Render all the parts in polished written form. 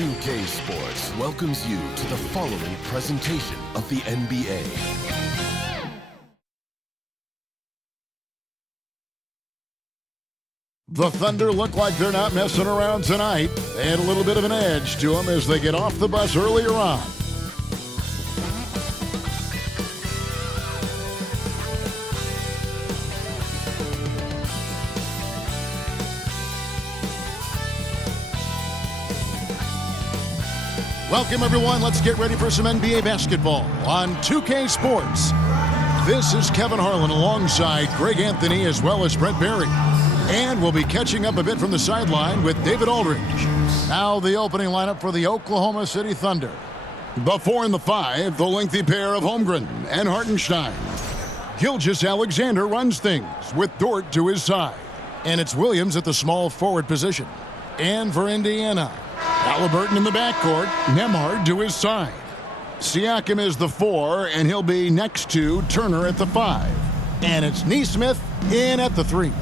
2K Sports welcomes you to the following presentation of the NBA. The Thunder look like they're not messing around tonight. They had a little bit of an edge to them as they get off the bus earlier on. Welcome, everyone. Let's get ready for some NBA basketball on 2K Sports. This is Kevin Harlan alongside Greg Anthony as well as Brent Berry. And we'll be catching up a bit from the sideline with David Aldridge. Now the opening lineup for the Oklahoma City Thunder. The 4 and the 5, the lengthy pair of Holmgren and Hartenstein. Gilgeous-Alexander runs things with Dort to his side. And it's Williams at the small forward position. And for Indiana, Halliburton in the backcourt, Nembhard to his side. Siakam is the 4, and he'll be next to Turner at the 5. And it's Nesmith in at the 3.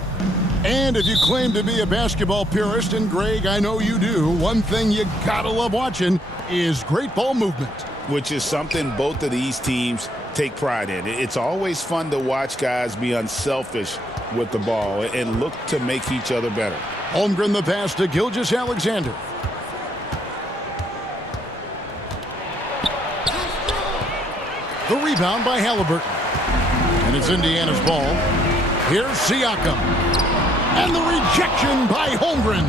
And if you claim to be a basketball purist, and Greg, I know you do, one thing you gotta love watching is great ball movement. Which is something both of these teams take pride in. It's always fun to watch guys be unselfish with the ball and look to make each other better. Holmgren the pass to Gilgeous-Alexander. The rebound by Halliburton. And it's Indiana's ball. Here's Siakam. And the rejection by Holmgren.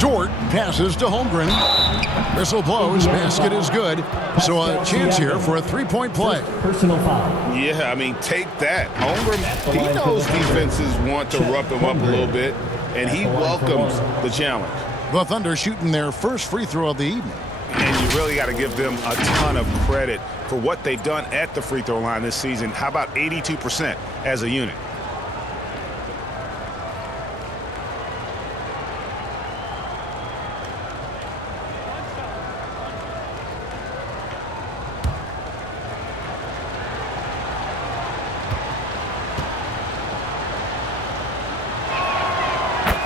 Dort passes to Holmgren. Whistle blows. Basket is good. So a chance here for a three-point play. Personal foul. Yeah, I mean, take that. Holmgren, he knows defenses want to rough him up a little bit, and he welcomes the challenge. The Thunder shooting their first free throw of the evening. And you really got to give them a ton of credit for what they've done at the free throw line this season. How about 82% as a unit?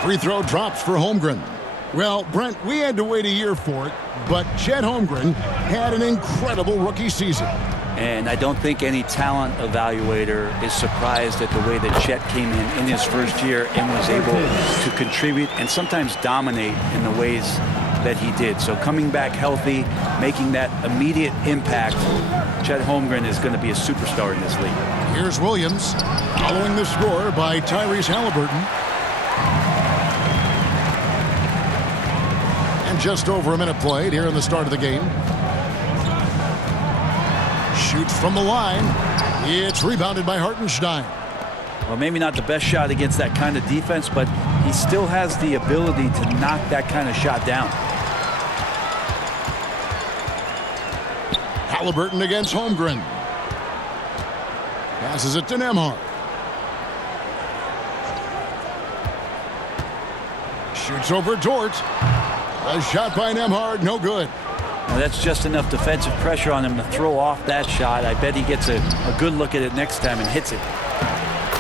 Free throw drops for Holmgren. Well, Brent, we had to wait a year for it, but Chet Holmgren had an incredible rookie season. And I don't think any talent evaluator is surprised at the way that Chet came in his first year and was able to contribute and sometimes dominate in the ways that he did. So coming back healthy, making that immediate impact, Chet Holmgren is going to be a superstar in this league. Here's Williams, following the score by Tyrese Halliburton. Just over a minute played here in the start of the game. Shoots from the line. It's rebounded by Hartenstein. Well, maybe not the best shot against that kind of defense, but he still has the ability to knock that kind of shot down. Halliburton against Holmgren. Passes it to Nembhard. Shoots over Dort. A shot by Nembhard, no good. Now that's just enough defensive pressure on him to throw off that shot. I bet he gets a good look at it next time and hits it.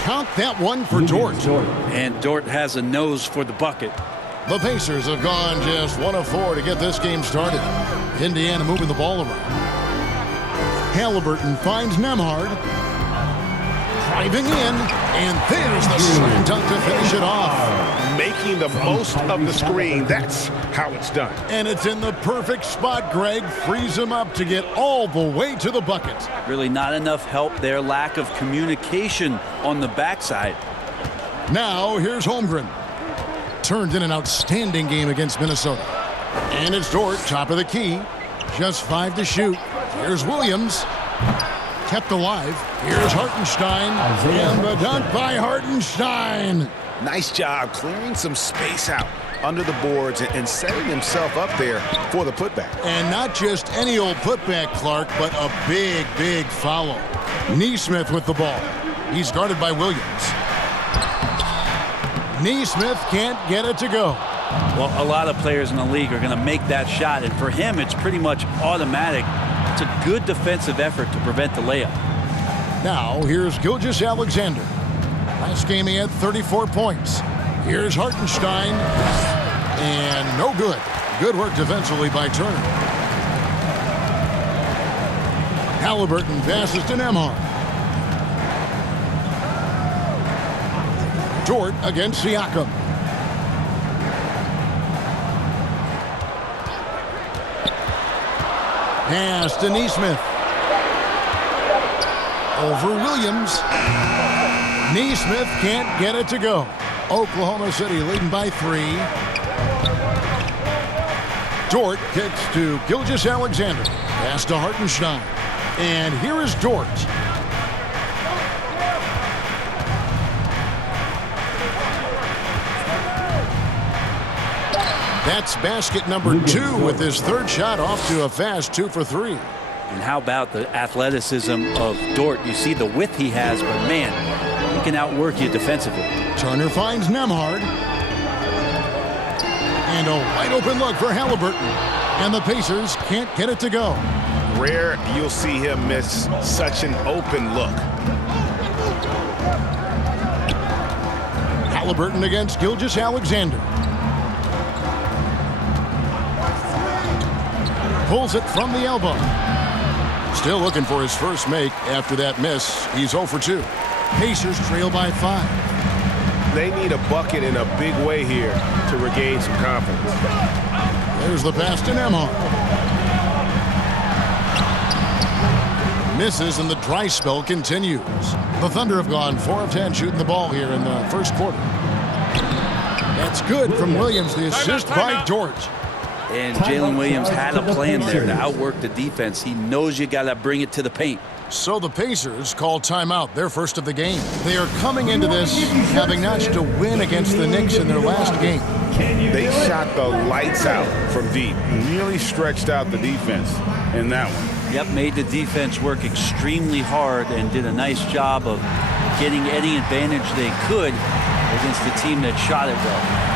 Count that one for Dort. And Dort has a nose for the bucket. The Pacers have gone just 1 of 4 to get this game started. Indiana moving the ball around. Halliburton finds Nembhard. Driving in, and there's the slam dunk to finish it off. Making the most of the screen, that's how it's done. And it's in the perfect spot, Greg. Frees him up to get all the way to the bucket. Really not enough help there. Lack of communication on the backside. Now, here's Holmgren. Turned in an outstanding game against Minnesota. And it's Dort, top of the key. Just 5 to shoot. Here's Williams. Kept alive. Here's Hartenstein. And the dunk by Hartenstein. Nice job clearing some space out under the boards and setting himself up there for the putback. And not just any old putback, Clark, but a big, big follow. Nesmith with the ball. He's guarded by Williams. Nesmith can't get it to go. Well, a lot of players in the league are going to make that shot, and for him, it's pretty much automatic. It's a good defensive effort to prevent the layup. Now, here's Gilgeous-Alexander. Last game he had 34 points. Here's Hartenstein. And no good. Good work defensively by Turner. Halliburton passes to Nembhard. Dort against Siakam. Pass to Nesmith. Over Williams. Nesmith can't get it to go. Oklahoma City leading by 3. Dort kicks to Gilgeous-Alexander. Pass to Hartenstein. And here is Dort. That's basket number 2 with his third shot off to a fast 2 for 3. And how about the athleticism of Dort? You see the width he has, but man, he can outwork you defensively. Turner finds Nembhard. And a wide open look for Halliburton. And the Pacers can't get it to go. Rare you'll see him miss such an open look. Halliburton against Gilgeous-Alexander. Pulls it from the elbow. Still looking for his first make after that miss. He's 0 for 2. Pacers trail by 5. They need a bucket in a big way here to regain some confidence. There's the pass to Nembhard. Misses and the dry spell continues. The Thunder have gone 4 of 10 shooting the ball here in the first quarter. That's good from Williams. The assist by Dort. And Jalen Williams had a plan there to outwork the defense. He knows you got to bring it to the paint. So the Pacers call timeout, their first of the game. They are coming into this having notched a win against the Knicks in their last game. They shot the lights out from deep. Really stretched out the defense in that one. Yep, made the defense work extremely hard and did a nice job of getting any advantage they could against the team that shot it well.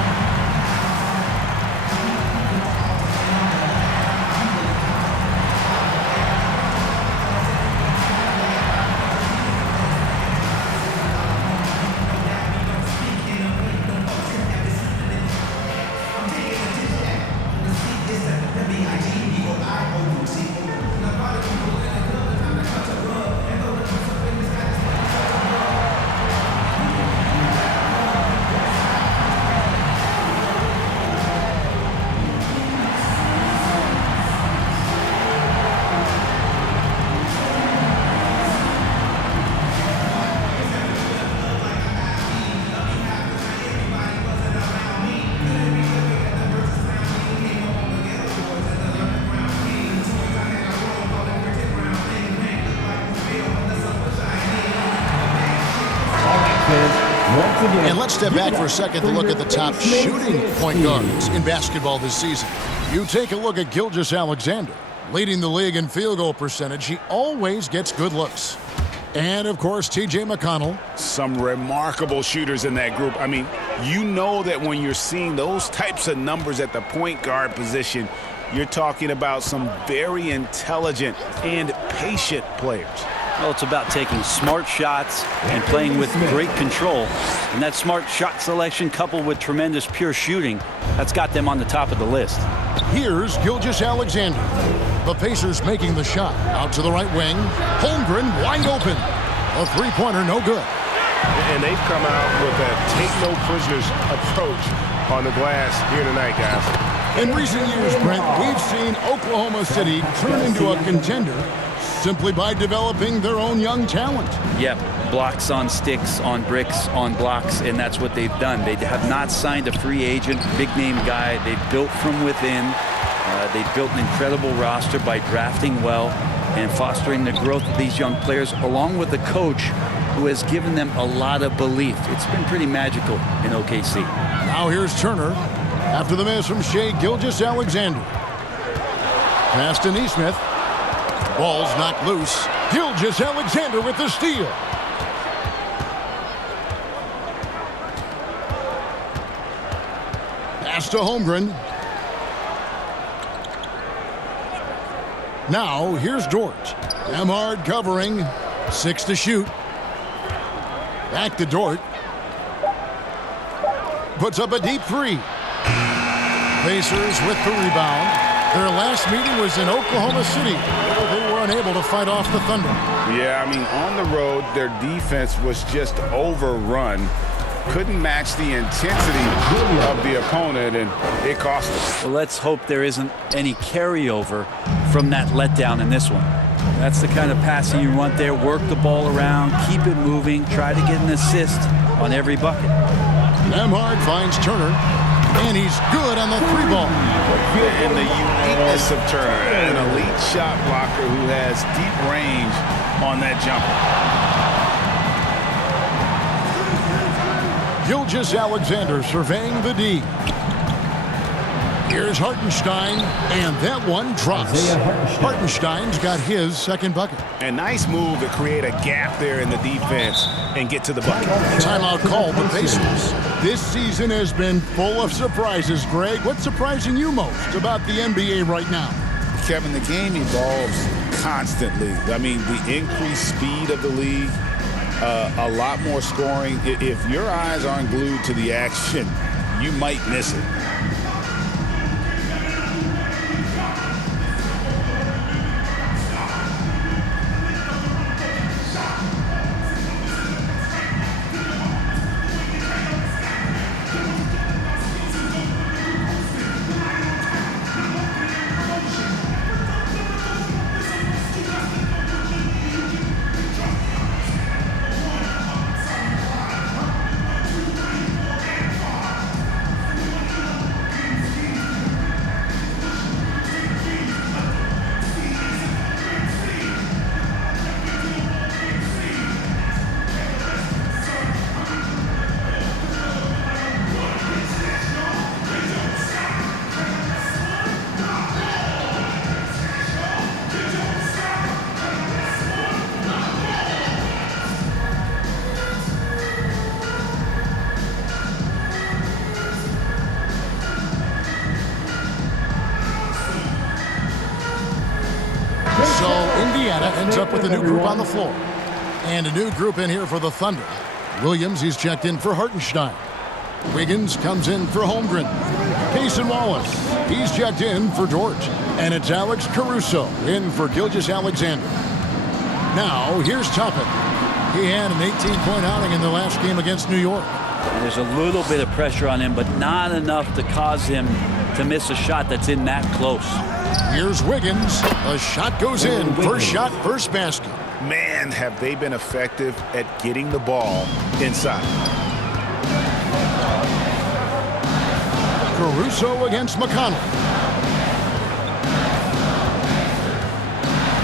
And let's step back for a second to look at the top shooting point guards in basketball this season. You take a look at Gilgeous-Alexander, leading the league in field goal percentage. He always gets good looks. And, of course, T.J. McConnell. Some remarkable shooters in that group. I mean, you know that when you're seeing those types of numbers at the point guard position, you're talking about some very intelligent and patient players. Well, it's about taking smart shots and playing with great control. And that smart shot selection coupled with tremendous pure shooting, that's got them on the top of the list. Here's Gilgeous-Alexander. The Pacers making the shot. Out to the right wing. Holmgren wide open. A three-pointer, no good. And they've come out with a take-no-prisoners approach on the glass here tonight, guys. In recent years, Brent, we've seen Oklahoma City turn into a contender simply by developing their own young talent. Yep, blocks on sticks, on bricks, on blocks, and that's what they've done. They have not signed a free agent, big-name guy. They've built from within. They've built an incredible roster by drafting well and fostering the growth of these young players, along with a coach who has given them a lot of belief. It's been pretty magical in OKC. Now here's Turner after the miss from Shai Gilgeous-Alexander. Pass to Nesmith. Ball's knocked loose. Gilgeous-Alexander with the steal. Pass to Holmgren. Now here's Dort. Nembhard covering. 6 to shoot. Back to Dort. Puts up a deep three. Pacers with the rebound. Their last meeting was in Oklahoma City, where they were unable to fight off the Thunder. Yeah, I mean, on the road, their defense was just overrun. Couldn't match the intensity of the opponent, and it cost them. Well, let's hope there isn't any carryover from that letdown in this one. That's the kind of passing you want there. Work the ball around, keep it moving, try to get an assist on every bucket. Nembhard finds Turner, and he's good on the three ball. And the uniqueness of Turner, an elite shot blocker who has deep range on that jumper. Gilgeous-Alexander surveying the D. Here's Hartenstein, and that one drops. Hartenstein's got his second bucket. A nice move to create a gap there in the defense and get to the bucket. Timeout called the Pacers. This season has been full of surprises, Greg. What's surprising you most about the NBA right now? Kevin, the game evolves constantly. I mean, the increased speed of the league, a lot more scoring. If your eyes aren't glued to the action, you might miss it. So Indiana ends up with a new group on the floor. And a new group in here for the Thunder. Williams, he's checked in for Hartenstein. Wiggins comes in for Holmgren. Payson Wallace, he's checked in for George. And it's Alex Caruso in for Gilgeous-Alexander. Now, here's Toppin. He had an 18-point outing in the last game against New York. And there's a little bit of pressure on him, but not enough to cause him to miss a shot that's in that close. Here's Wiggins. A shot goes in. First shot, first basket. Man, have they been effective at getting the ball inside. Caruso against McConnell.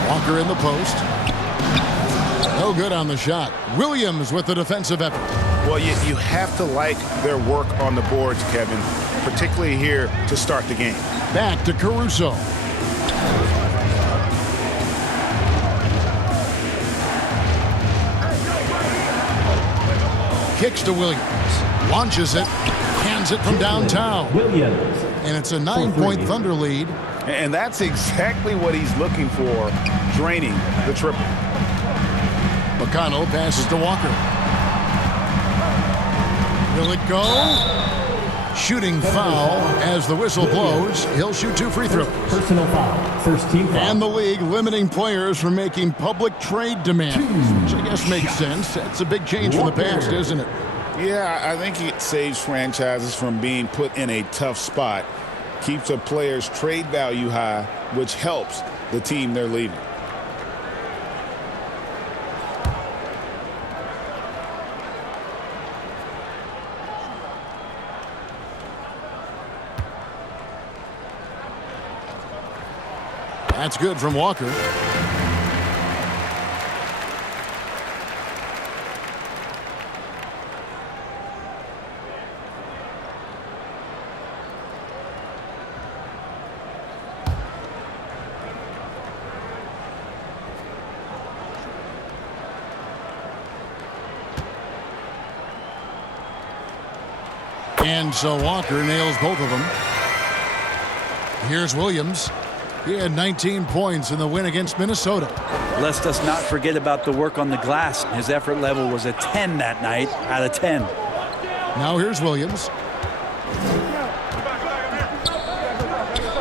Walker in the post. No good on the shot. Williams with the defensive effort. Well, you have to like their work on the boards, Kevin, particularly here to start the game. Back to Caruso. Kicks to Williams. Launches it. Hands it from downtown. Williams. And it's a 9-point Thunder lead. And that's exactly what he's looking for, draining the triple. McConnell passes to Walker. Will it go? Shooting foul as the whistle blows. He'll shoot 2 free throws. Personal foul. First team foul. And the league limiting players from making public trade demands, which I guess makes sense. That's a big change from the past, isn't it? Yeah, I think it saves franchises from being put in a tough spot. Keeps a player's trade value high, which helps the team they're leaving. That's good from Walker. And so Walker nails both of them. Here's Williams. He had 19 points in the win against Minnesota. Let us not forget about the work on the glass. His effort level was a 10 that night out of 10. Now here's Williams.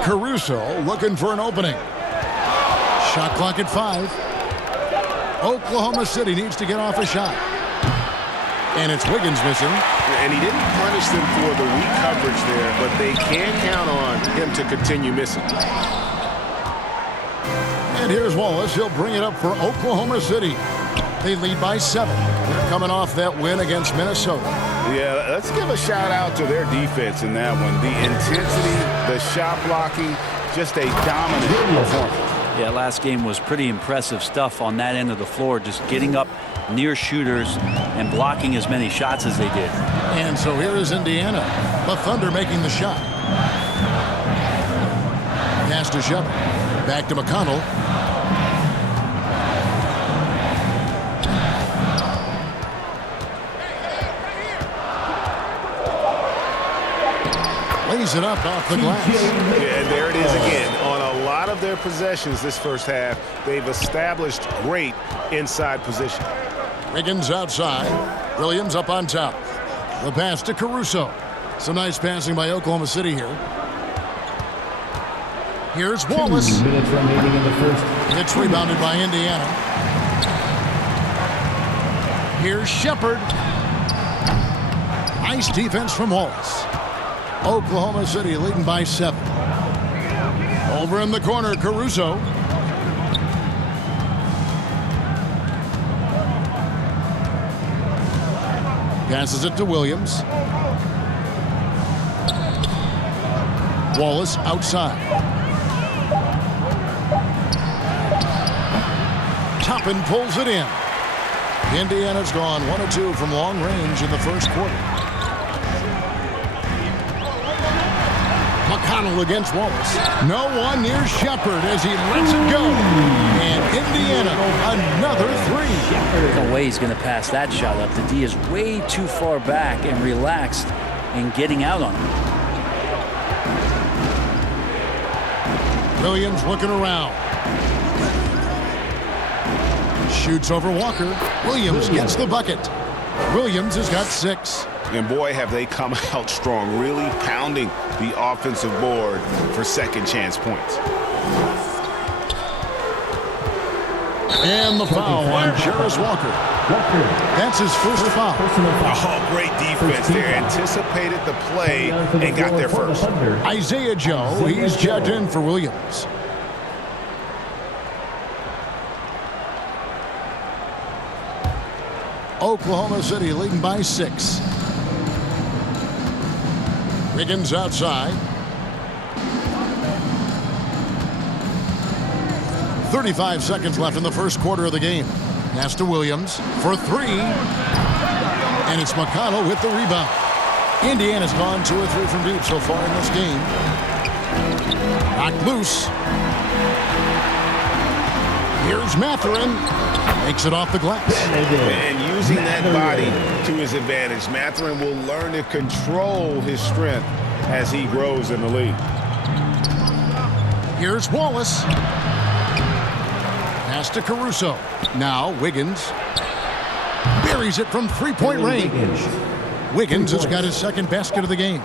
Caruso looking for an opening. Shot clock at 5. Oklahoma City needs to get off a shot. And it's Wiggins missing. And he didn't punish them for the weak coverage there, but they can count on him to continue missing. And here's Wallace. He'll bring it up for Oklahoma City. They lead by 7. They're coming off that win against Minnesota. Yeah, let's give a shout out to their defense in that one. The intensity, the shot blocking, just a dominant performance. Yeah, last game was pretty impressive stuff on that end of the floor, just getting up near shooters and blocking as many shots as they did. And so here is Indiana. The Thunder making the shot. Pass to Shepard. Back to McConnell. Lays it up off the glass. Yeah, and there it is again. On a lot of their possessions this first half, they've established great inside position. Wiggins outside. Williams up on top. The pass to Caruso. Some nice passing by Oklahoma City here. Here's Wallace. 2 minutes remaining in the first. It's rebounded by Indiana. Here's Shepard. Nice defense from Wallace. Oklahoma City leading by 7. Over in the corner, Caruso. Passes it to Williams. Wallace outside. Toppin pulls it in. Indiana's gone 1 of 2 from long range in the first quarter. McConnell against Wallace. No one near Shepard as he lets it go. And Indiana, another 3. There's no way he's going to pass that shot up. The D is way too far back and relaxed in getting out on him. Williams looking around. Shoots over Walker. Williams gets the bucket. Williams has got 6. And boy, have they come out strong, really pounding the offensive board for second chance points. And the foul on Jarvis Walker. That's his first foul. Oh, great defense there. Anticipated the play and got there first. Isaiah Joe, he's checked in for Williams. Oklahoma City leading by 6. Wiggins outside. 35 seconds left in the first quarter of the game. Pass to Williams for 3. And it's McConnell with the rebound. Indiana's gone 2 or 3 from deep so far in this game. Knocked loose. Here's Mathurin. Makes it off the glass. And using that body to his advantage, Mathurin will learn to control his strength as he grows in the league. Here's Wallace. Pass to Caruso. Now Wiggins. Buries it from 3-point range. Wiggins has got his second basket of the game.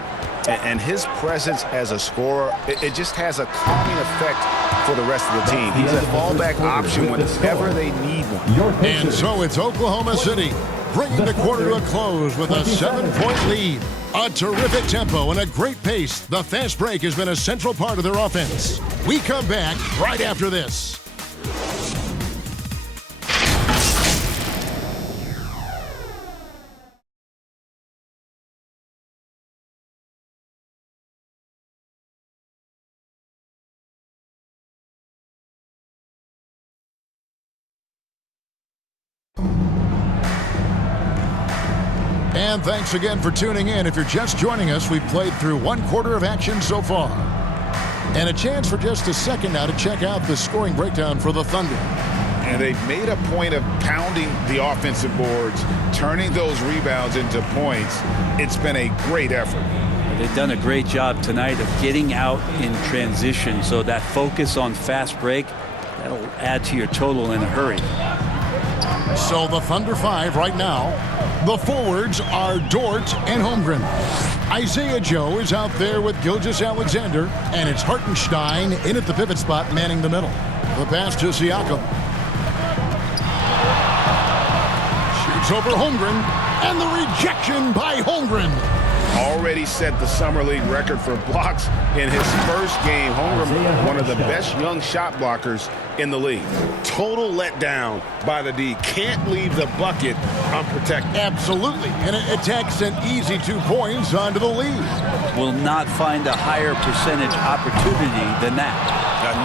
And his presence as a scorer, it just has a calming effect for the rest of the team. He's a fallback option whenever they need one. And so it's Oklahoma City bringing the quarter to a close with a 7-point lead. A terrific tempo and a great pace. The fast break has been a central part of their offense. We come back right after this. And thanks again for tuning in. If you're just joining us, we've played through 1 quarter of action so far. And a chance for just a second now to check out the scoring breakdown for the Thunder. And they've made a point of pounding the offensive boards, turning those rebounds into points. It's been a great effort. They've done a great job tonight of getting out in transition, so that focus on fast break, that'll add to your total in a hurry. So the Thunder 5 right now. The forwards are Dort and Holmgren. Isaiah Joe is out there with Gilgeous-Alexander, and it's Hartenstein in at the pivot spot, manning the middle. The pass to Siakam. Shoots over Holmgren, and the rejection by Holmgren. Already set the Summer League record for blocks in his first game. Holmgren, one of the best young shot blockers in the league. Total letdown by the D. Can't leave the bucket unprotected. Absolutely, and it takes an easy 2 points onto the lead. Will not find a higher percentage opportunity than that.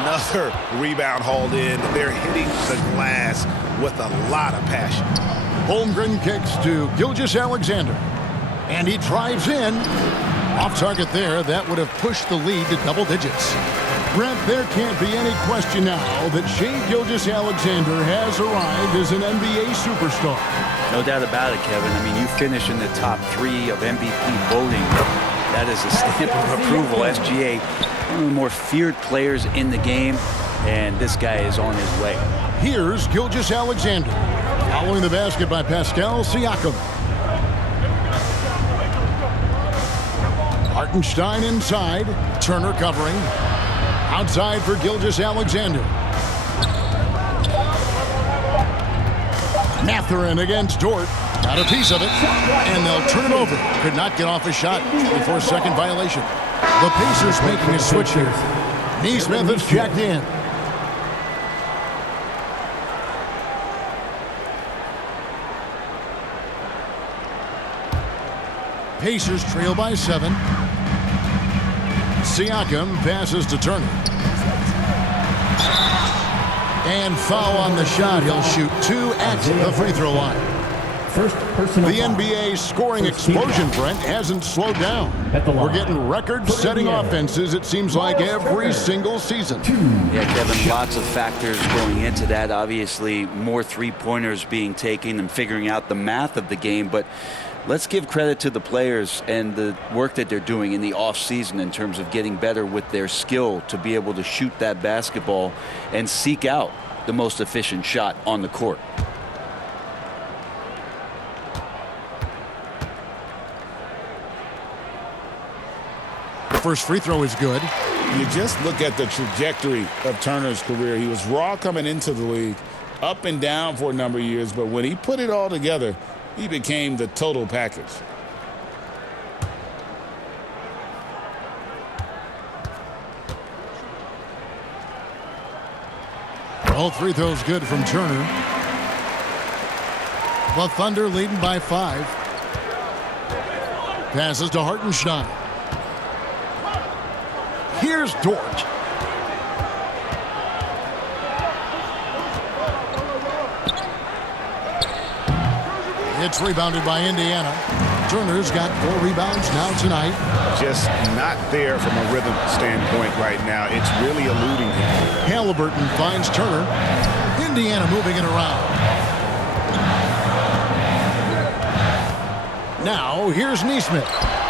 Another rebound hauled in. They're hitting the glass with a lot of passion. Holmgren kicks to Gilgeous-Alexander. And he drives in. Off target there. That would have pushed the lead to double digits. Brent, there can't be any question now that Shai Gilgeous-Alexander has arrived as an NBA superstar. No doubt about it, Kevin. I mean, you finish in the top 3 of MVP voting. That is a stamp of approval. SGA, one of the more feared players in the game, and this guy is on his way. Here's Gilgeous-Alexander. Following the basket by Pascal Siakam. Hartenstein inside. Turner covering. Outside for Gilgeous-Alexander. Mathurin against Dort. Got a piece of it. And they'll turn it over. Could not get off a shot before second violation. The Pacers making a switch here. Neesmith is checked in. Pacers trail by 7. Siakam passes to Turner. And foul on the shot. He'll shoot 2 at the free throw line. First personal The NBA scoring explosion, Brent, hasn't slowed down. We're getting record-setting offenses, it seems like, every single season. Yeah, Kevin, lots of factors going into that. Obviously, more three-pointers being taken and figuring out the math of the game. But let's give credit to the players and the work that they're doing in the off-season in terms of getting better with their skill to be able to shoot that basketball and seek out the most efficient shot on the court. First free throw is good. You just look at the trajectory of Turner's career. He was raw coming into the league, up and down for a number of years, but when he put it all together, he became the total package. All free throws good from Turner. The Thunder leading by 5. Passes to Hartenstein. Here's Dort. It's rebounded by Indiana. Turner's got 4 rebounds now tonight. Just not there from a rhythm standpoint right now. It's really eluding him. Halliburton finds Turner. Indiana moving it around. Now here's Neesmith.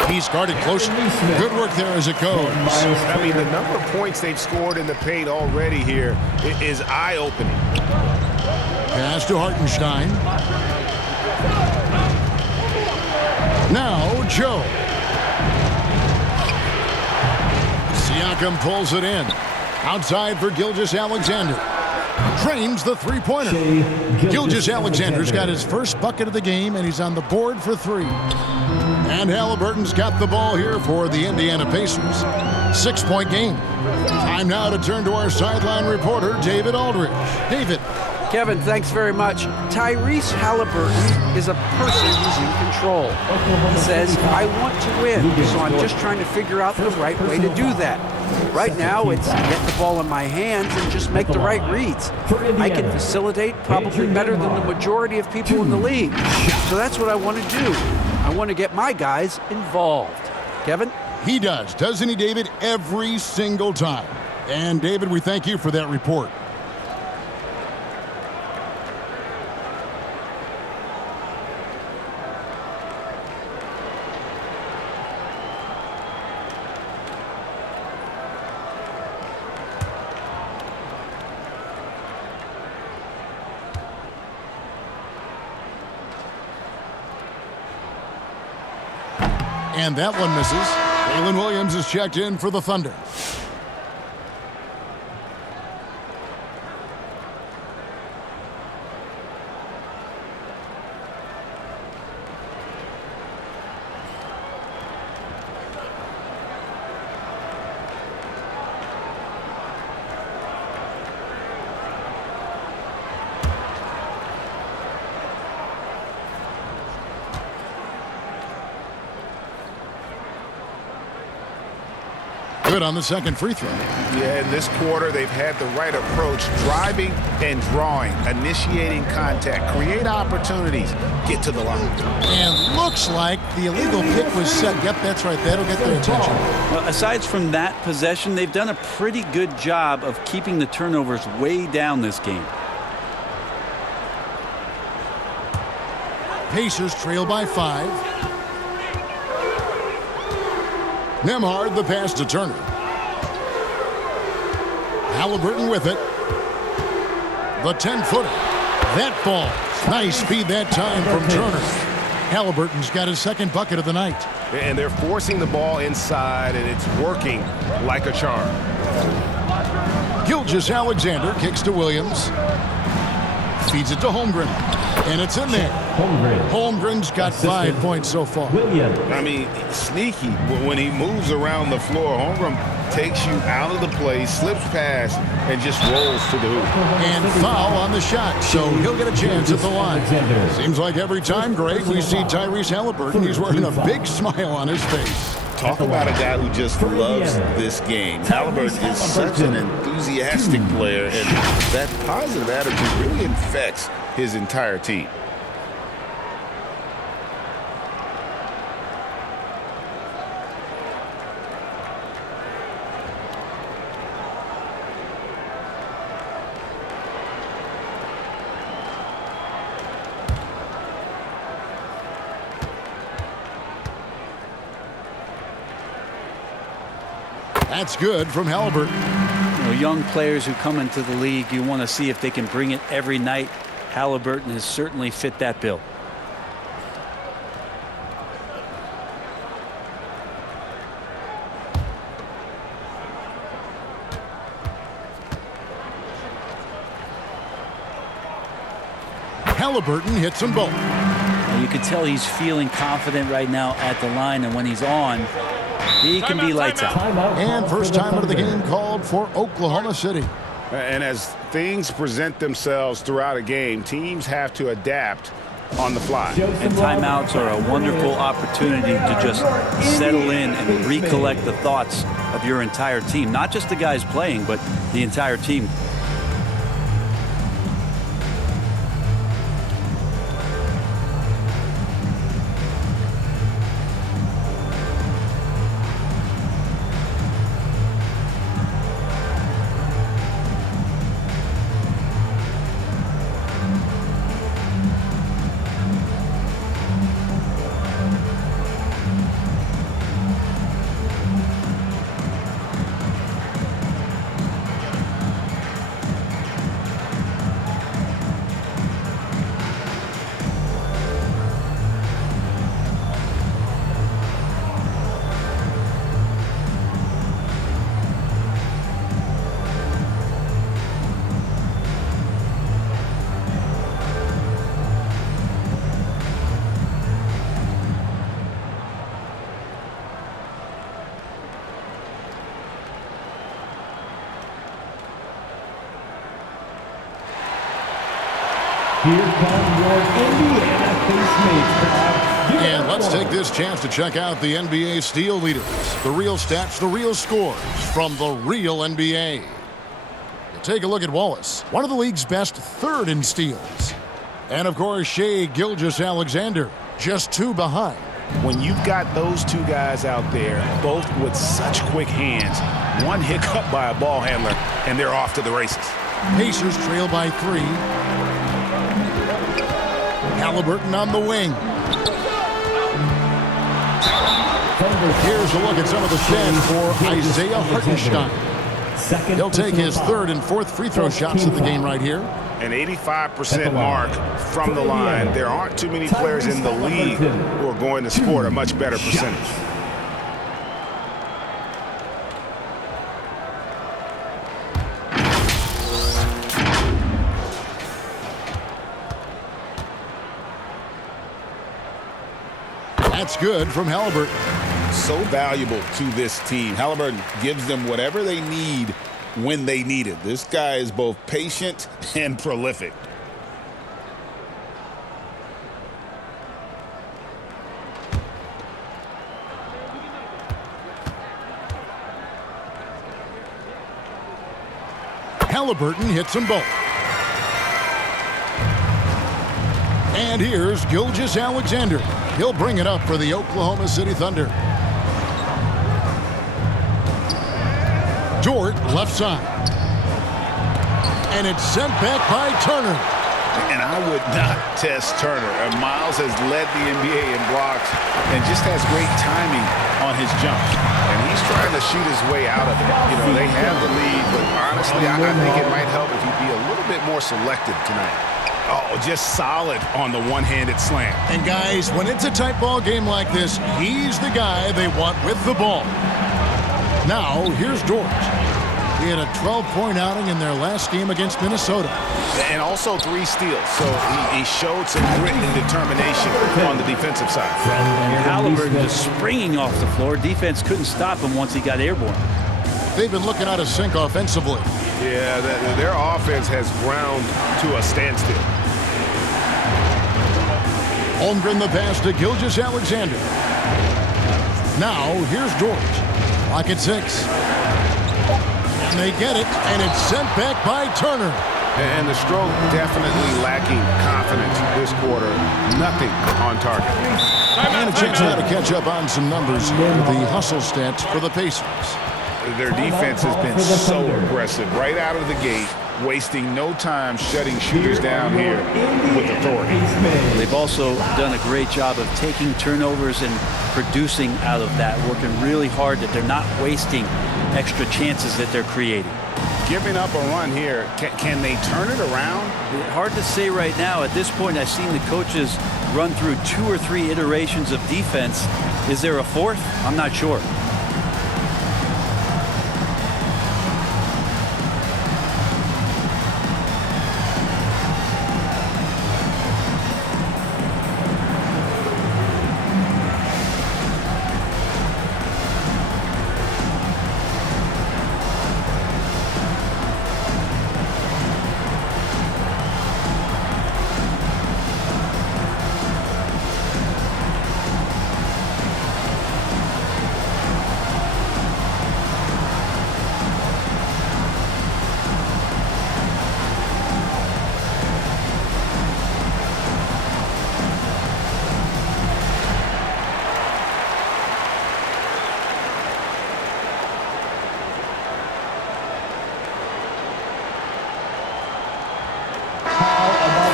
He's guarded closely. Good work there as it goes. I mean, the number of points they've scored in the paint already here is eye-opening. Pass to Hartenstein. Now Joe. Siakam pulls it in. Outside for Gilgeous-Alexander. Drains the three-pointer. Gilgeous-Alexander's got his first bucket of the game, and he's on the board for 3. And Halliburton's got the ball here for the Indiana Pacers. 6-point game. Time now to turn to our sideline reporter, David Aldridge. David. Kevin, thanks very much. Tyrese Halliburton is a person who's in control. He says, I want to win, so I'm just trying to figure out the right way to do that. Right now, it's get the ball in my hands and just make the right reads. I can facilitate probably better than the majority of people in the league. So that's what I want to do. I want to get my guys involved. Kevin? He does, doesn't he, David? Every single time. And, David, we thank you for that report. And that one misses. Jalen Williams is checked in for the Thunder. Good on the second free throw. Yeah, in this quarter, they've had the right approach, driving and drawing, initiating contact, create opportunities, get to the line. And looks like the illegal pick was set. Yep, that's right. That'll get their attention. Well, aside from that possession, they've done a pretty good job of keeping the turnovers way down this game. Pacers trail by 5. Nembhard, the pass to Turner. Halliburton with it. The 10-footer. That falls. Nice feed that time from Turner. Halliburton's got his second bucket of the night. And they're forcing the ball inside, and it's working like a charm. Gilgeous-Alexander kicks to Williams. Feeds it to Holmgren. And it's in there. Holmgren's got 5 points so far. I mean, sneaky. When he moves around the floor, Holmgren takes you out of the play, slips past, and just rolls to the hoop. And foul on the shot, so he'll get a chance at the line. Seems like every time, Greg, we see Tyrese Halliburton, he's wearing a big smile on his face. Talk about a guy who just loves this game. Halliburton is such an enthusiastic player, and that positive attitude really infects his entire team. That's good from Halliburton. You know, young players who come into the league, you want to see if they can bring it every night. Halliburton has certainly fit that bill. Halliburton hits them both. Now you can tell he's feeling confident right now at the line, and when he's on, he can be lights out. And first time out of the game called for Oklahoma City. And as things present themselves throughout a game, teams have to adapt on the fly. And timeouts are a wonderful opportunity to just settle in and recollect the thoughts of your entire team. Not just the guys playing, but the entire team. Here come your Indiana face mates. And let's take this chance to check out the NBA steal leaders. The real stats, the real scores from the real NBA. You take a look at Wallace, one of the league's best third in steals. And of course, Shai Gilgeous-Alexander, just 2 behind. When you've got those 2 guys out there, both with such quick hands, one hiccup by a ball handler, and they're off to the races. Pacers trail by 3. Halliburton on the wing. Here's a look at some of the stats for Isaiah Hartenstein. He'll take his 3rd and 4th free throw shots of the game right here. An 85% mark from the line. There aren't too many players in the league who are going to score a much better percentage. That's good from Halliburton. So valuable to this team. Halliburton gives them whatever they need when they need it. This guy is both patient and prolific. Halliburton hits them both. And here's Gilgeous-Alexander. He'll bring it up for the Oklahoma City Thunder. Dort left side. And it's sent back by Turner. And I would not test Turner. Miles has led the NBA in blocks and just has great timing on his jumps. And he's trying to shoot his way out of it. You know, they have the lead, but honestly, I think it might help if he'd be a little bit more selective tonight. Oh, just solid on the one-handed slam. And guys, when it's a tight ball game like this, he's the guy they want with the ball. Now, here's Dort. He had a 12-point outing in their last game against Minnesota. And also 3 steals, so he showed some grit and determination on the defensive side. And Halliburton just springing off the floor. Defense couldn't stop him once he got airborne. They've been looking out of sync offensively. Yeah, their offense has ground to a standstill. Holmgren the pass to Gilgeous-Alexander. Now, here's Dort. Clock at 6. And they get it, and it's sent back by Turner. And the stroke definitely lacking confidence this quarter. Nothing on target. And a chance now to catch up on some numbers with the hustle stats for the Pacers. Their defense has been so aggressive right out of the gate, wasting no time shutting shooters down here with authority. They've also done a great job of taking turnovers and producing out of that, working really hard that they're not wasting extra chances that they're creating. Giving up a run here, can they turn it around? Hard to say right now. At this point, I've seen the coaches run through 2 or 3 iterations of defense. Is there a 4th? I'm not sure.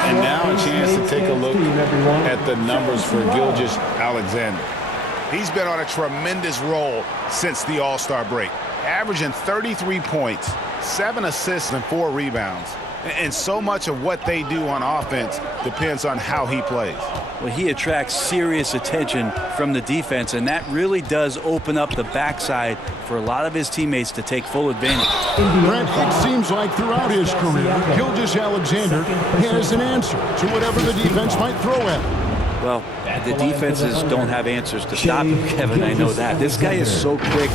And now a chance to take a look at the numbers for Gilgeous-Alexander. He's been on a tremendous roll since the All-Star break, averaging 33 points, 7 assists, and 4 rebounds. And so much of what they do on offense depends on how he plays. Well, he attracts serious attention from the defense, and that really does open up the backside for a lot of his teammates to take full advantage. Brent, it seems like throughout his career, Gilgeous-Alexander has an answer to whatever the defense might throw at him. Well, the defenses don't have answers to stop him, Kevin. I know that. This guy is so quick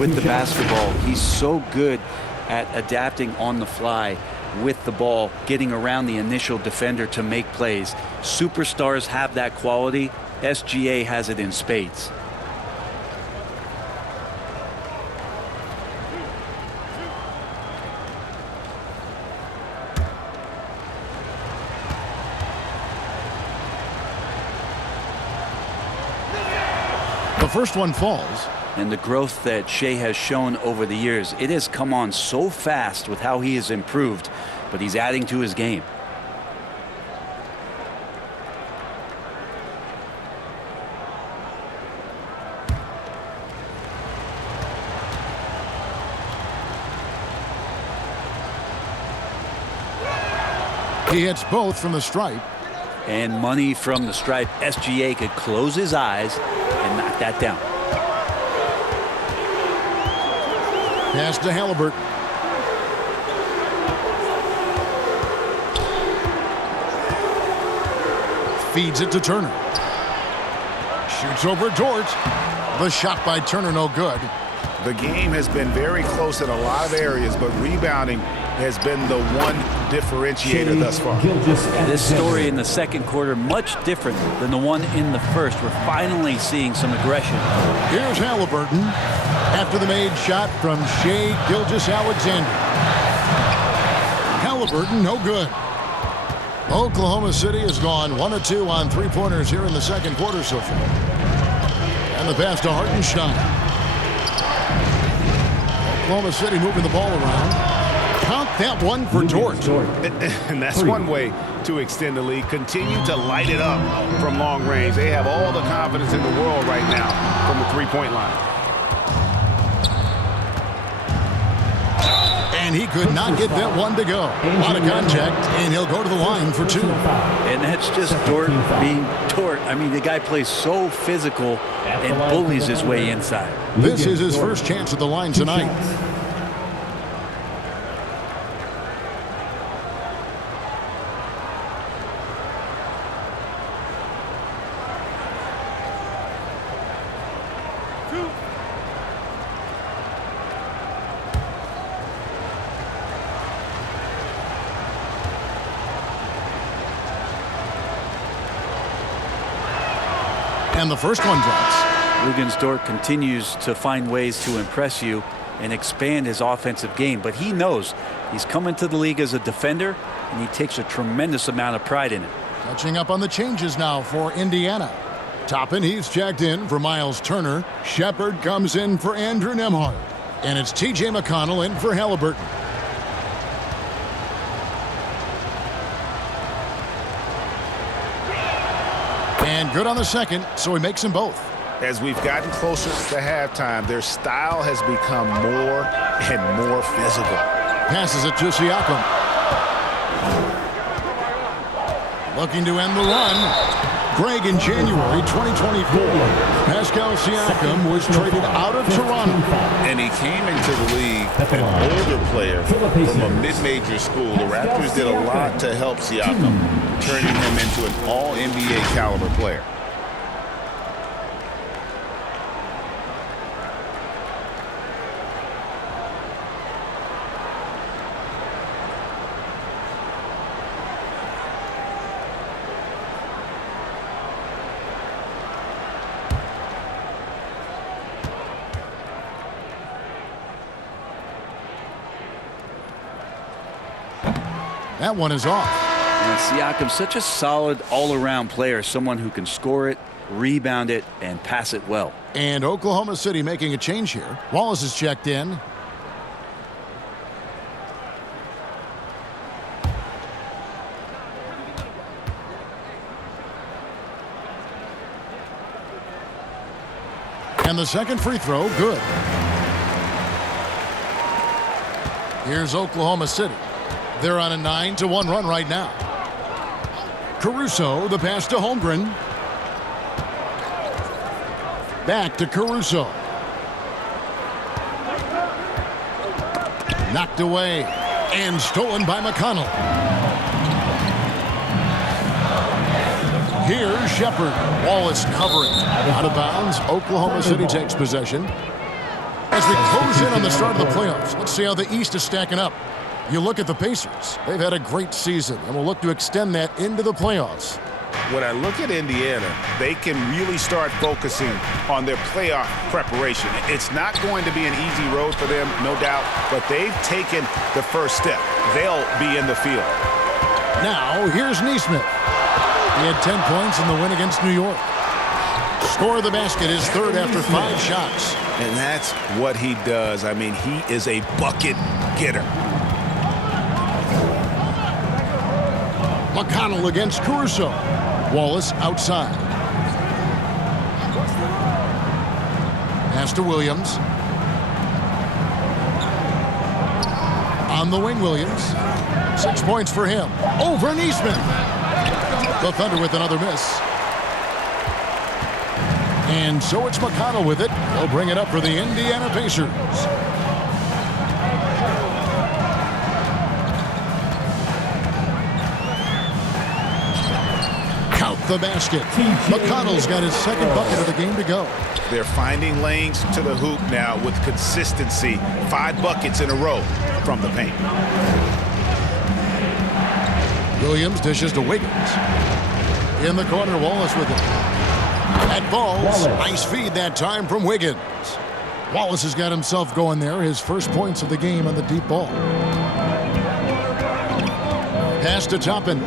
with the basketball. He's so good at adapting on the fly with the ball, getting around the initial defender to make plays. Superstars have that quality. SGA has it in spades. The first one falls. And the growth that Shea has shown over the years, it has come on so fast with how he has improved, but he's adding to his game. He hits both from the stripe. And money from the stripe. SGA could close his eyes and knock that down. Pass to Halliburton. Feeds it to Turner. Shoots over Dort. The shot by Turner no good. The game has been very close in a lot of areas, but rebounding has been the one differentiator thus far. This story in the second quarter much different than the one in the first. We're finally seeing some aggression. Here's Halliburton after the made shot from Shai Gilgeous-Alexander. Halliburton no good. Oklahoma City has gone 1 of 2 on three-pointers here in the second quarter so far. And the pass to Hartenstein. Oklahoma City moving the ball around. Count that one for Dort. And that's one way to extend the lead. Continue to light it up from long range. They have all the confidence in the world right now from the three-point line. And he could not get that one to go. Out of contact, and he'll go to the line for 2. And that's just Dort being Dort. I mean, the guy plays so physical and bullies his way inside. This is his first chance at the line tonight. And the first one drops. Dort continues to find ways to impress you and expand his offensive game, but he knows he's coming to the league as a defender, and he takes a tremendous amount of pride in it. Catching up on the changes now for Indiana. Toppin, he's checked in for Miles Turner. Shepard comes in for Andrew Nembhard. And it's T.J. McConnell in for Halliburton. And good on the second, so he makes them both. As we've gotten closer to halftime, their style has become more and more physical. Passes it to Siakam. Looking to end the run. Greg, in January 2024, Pascal Siakam was traded out of Toronto. And he came into the league an older player from a mid-major school. The Raptors did a lot to help Siakam, turning him into an all-NBA caliber player. That one is off. And Siakam's such a solid all-around player, someone who can score it, rebound it, and pass it well. And Oklahoma City making a change here. Wallace is checked in. And the second free throw, good. Here's Oklahoma City. They're on a 9-1 run right now. Caruso, the pass to Holmgren. Back to Caruso. Knocked away and stolen by McConnell. Here's Shepard. Wallace covering. Out of bounds. Oklahoma City takes possession. As we close in on the start of the playoffs, let's see how the East is stacking up. You look at the Pacers. They've had a great season, and will look to extend that into the playoffs. When I look at Indiana, they can really start focusing on their playoff preparation. It's not going to be an easy road for them, no doubt, but they've taken the first step. They'll be in the field. Now, here's Nesmith. He had 10 points in the win against New York. Score of the basket is third after 5 shots. And that's what he does. I mean, he is a bucket getter. McConnell against Caruso. Wallace outside. Pass to Williams. On the wing, Williams. 6 points for him. Over Neesmith. The Thunder with another miss. And so it's McConnell with it. He'll bring it up for the Indiana Pacers. Count the basket. McConnell's got his second bucket of the game to go. They're finding lanes to the hoop now with consistency. 5 buckets in a row from the paint. Williams dishes to Wiggins. In the corner, Wallace with it. That falls. Nice feed that time from Wiggins. Wallace has got himself going there. His first points of the game on the deep ball. Pass to Toppin.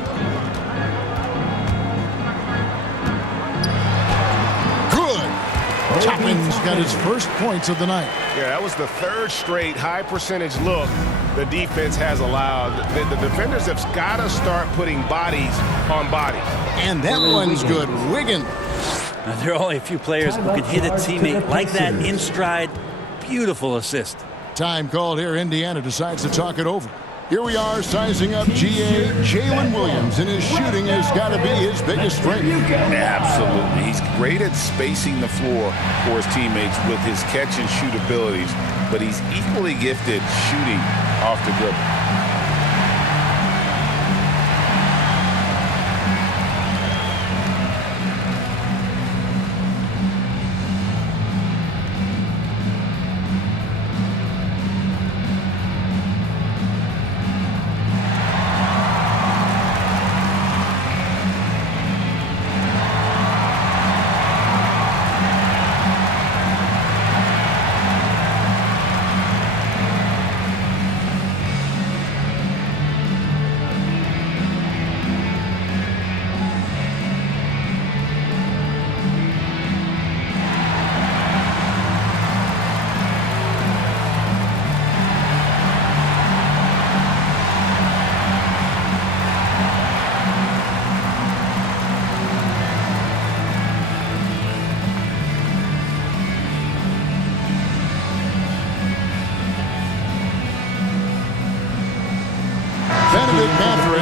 Toppin's got his first points of the night. Yeah, that was the 3rd straight high percentage look the defense has allowed. The defenders have got to start putting bodies on bodies. And that one's good. Wiggins. There are only a few players who can hit a teammate like that in stride. Beautiful assist. Time called here. Indiana decides to talk it over. Here we are sizing up GA Jalen Williams, and his shooting has got to be his biggest strength. Absolutely. He's great at spacing the floor for his teammates with his catch and shoot abilities, but he's equally gifted shooting off the dribble.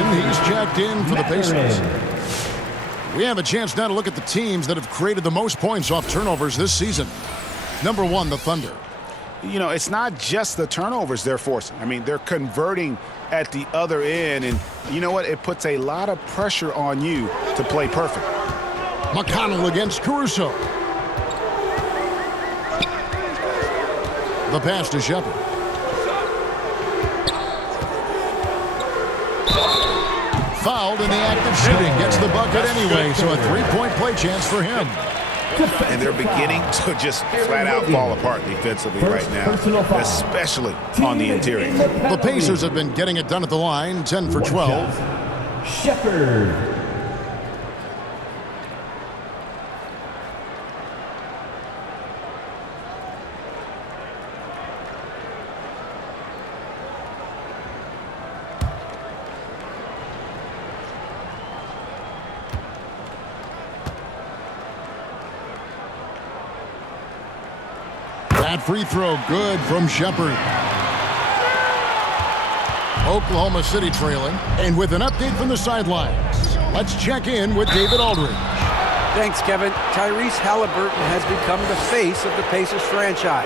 He's checked in for the Pacers. We have a chance now to look at the teams that have created the most points off turnovers this season. Number 1, the Thunder. You know, it's not just the turnovers they're forcing. I mean, they're converting at the other end, and you know what? It puts a lot of pressure on you to play perfect. McConnell against Caruso. The pass to Shepard. Fouled in the act of shooting. Gets the bucket anyway, so a 3-point play chance for him. And they're beginning to just flat-out fall apart defensively right now, especially on the interior. The Pacers have been getting it done at the line, 10 for 12. Shepard. That free throw good from Shepard. Oklahoma City trailing. And with an update from the sidelines, let's check in with David Aldridge. Thanks, Kevin. Tyrese Halliburton has become the face of the Pacers franchise.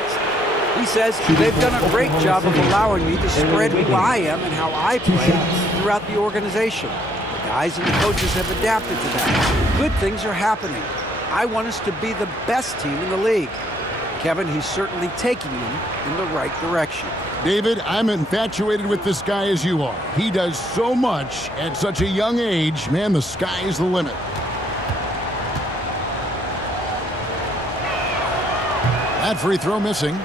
He says they've done a great job of allowing me to spread who I am and how I play throughout the organization. The guys and the coaches have adapted to that. Good things are happening. I want us to be the best team in the league. Kevin, he's certainly taking them in the right direction. David, I'm infatuated with this guy as you are. He does so much at such a young age. Man, the sky is the limit. That free throw missing.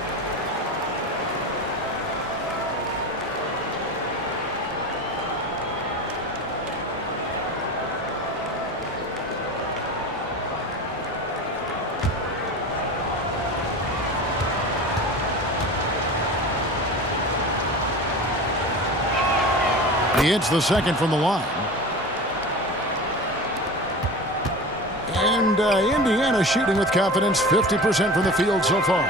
He hits the second from the line. And Indiana shooting with confidence, 50% from the field so far.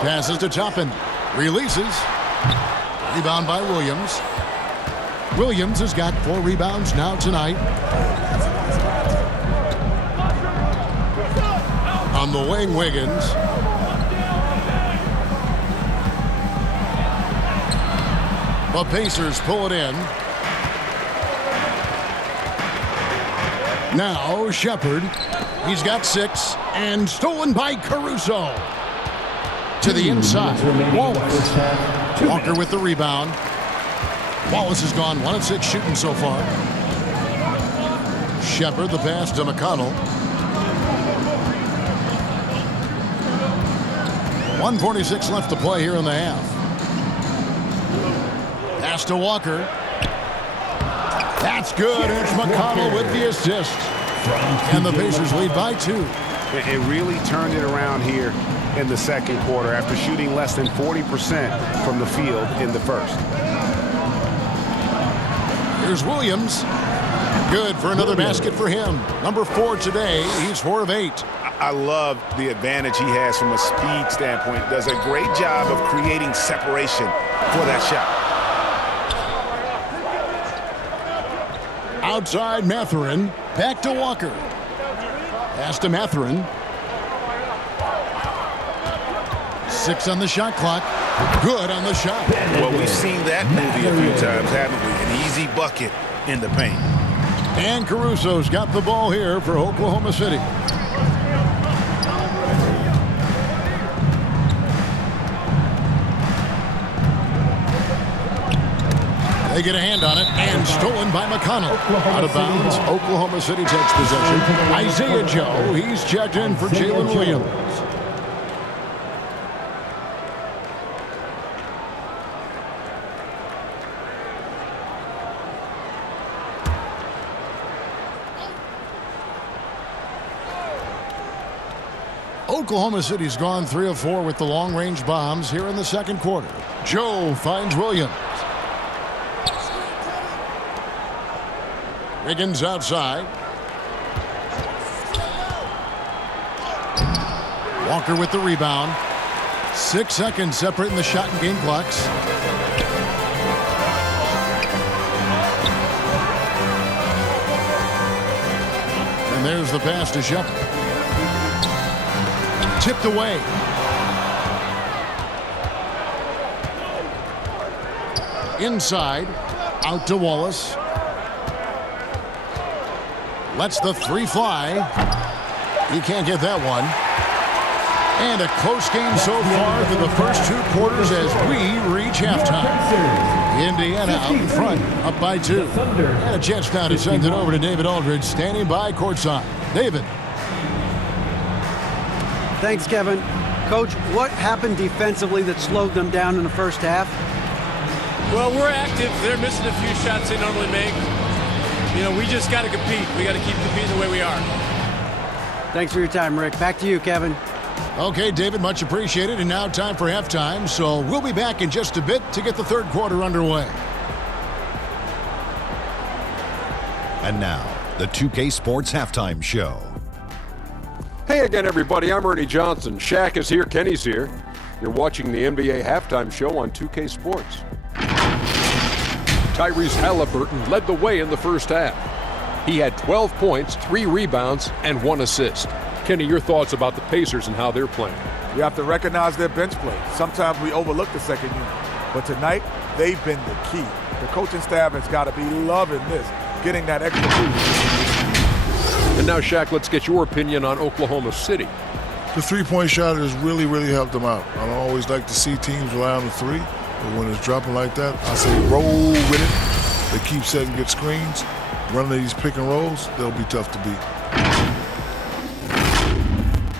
Passes to Toppin. Releases. Rebound by Williams. Williams has got 4 rebounds now tonight. On the wing, Wiggins. The Pacers pull it in. Now Shepherd. He's got 6 and stolen by Caruso. To the inside. Wallace. Walker with the rebound. Wallace has gone 1 of 6 shooting so far. Shepherd the pass to McConnell. 1:46 left to play here in the half. Pass to Walker. That's good. It's McConnell with the assist. And the Pacers lead by 2. It really turned it around here in the second quarter after shooting less than 40% from the field in the first. Here's Williams. Good for another basket for him. Number 4 today. He's 4 of 8. I love the advantage he has from a speed standpoint. Does a great job of creating separation for that shot. Outside Mathurin. Back to Walker. Pass to Mathurin. 6 on the shot clock. Good on the shot. Well, we've seen that movie a few times, haven't we? An easy bucket in the paint. And Caruso's got the ball here for Oklahoma City. They get a hand on it, and stolen by McConnell. Out of bounds, Oklahoma City takes possession. Isaiah Joe, he's checked in for Jalen Williams. Oklahoma City's gone 3 of 4 with the long-range bombs here in the second quarter. Joe finds Williams. Wiggins outside. Walker with the rebound. 6 seconds separating the shot and game clocks. And there's the pass to Shepherd. Tipped away. Inside. Out to Wallace. Lets the 3 fly. He can't get that one. And a close game so far through the first 2 quarters as we reach halftime. Indiana out in front, up by 2. And a chance now to send it over to David Aldridge, standing by courtside. David. Thanks, Kevin. Coach, what happened defensively that slowed them down in the first half? Well, we're active. They're missing a few shots they normally make. You know, we just got to compete. We got to keep competing the way we are. Thanks for your time, Rick. Back to you, Kevin. Okay, David, much appreciated. And now time for halftime. So we'll be back in just a bit to get the third quarter underway. And now, the 2K Sports Halftime Show. Hey again, everybody. I'm Ernie Johnson. Shaq is here. Kenny's here. You're watching the NBA Halftime Show on 2K Sports. Tyrese Halliburton led the way in the first half. He had 12 points, 3 rebounds, and 1 assist. Kenny, your thoughts about the Pacers and how they're playing? We have to recognize their bench play. Sometimes we overlook the second unit. But tonight, they've been the key. The coaching staff has got to be loving this, getting that extra boost. And now, Shaq, let's get your opinion on Oklahoma City. The three-point shot has really, really helped them out. I don't always like to see teams rely on the 3, but when it's dropping like that, I say roll with it. They keep setting good screens. Running these pick and rolls, they'll be tough to beat.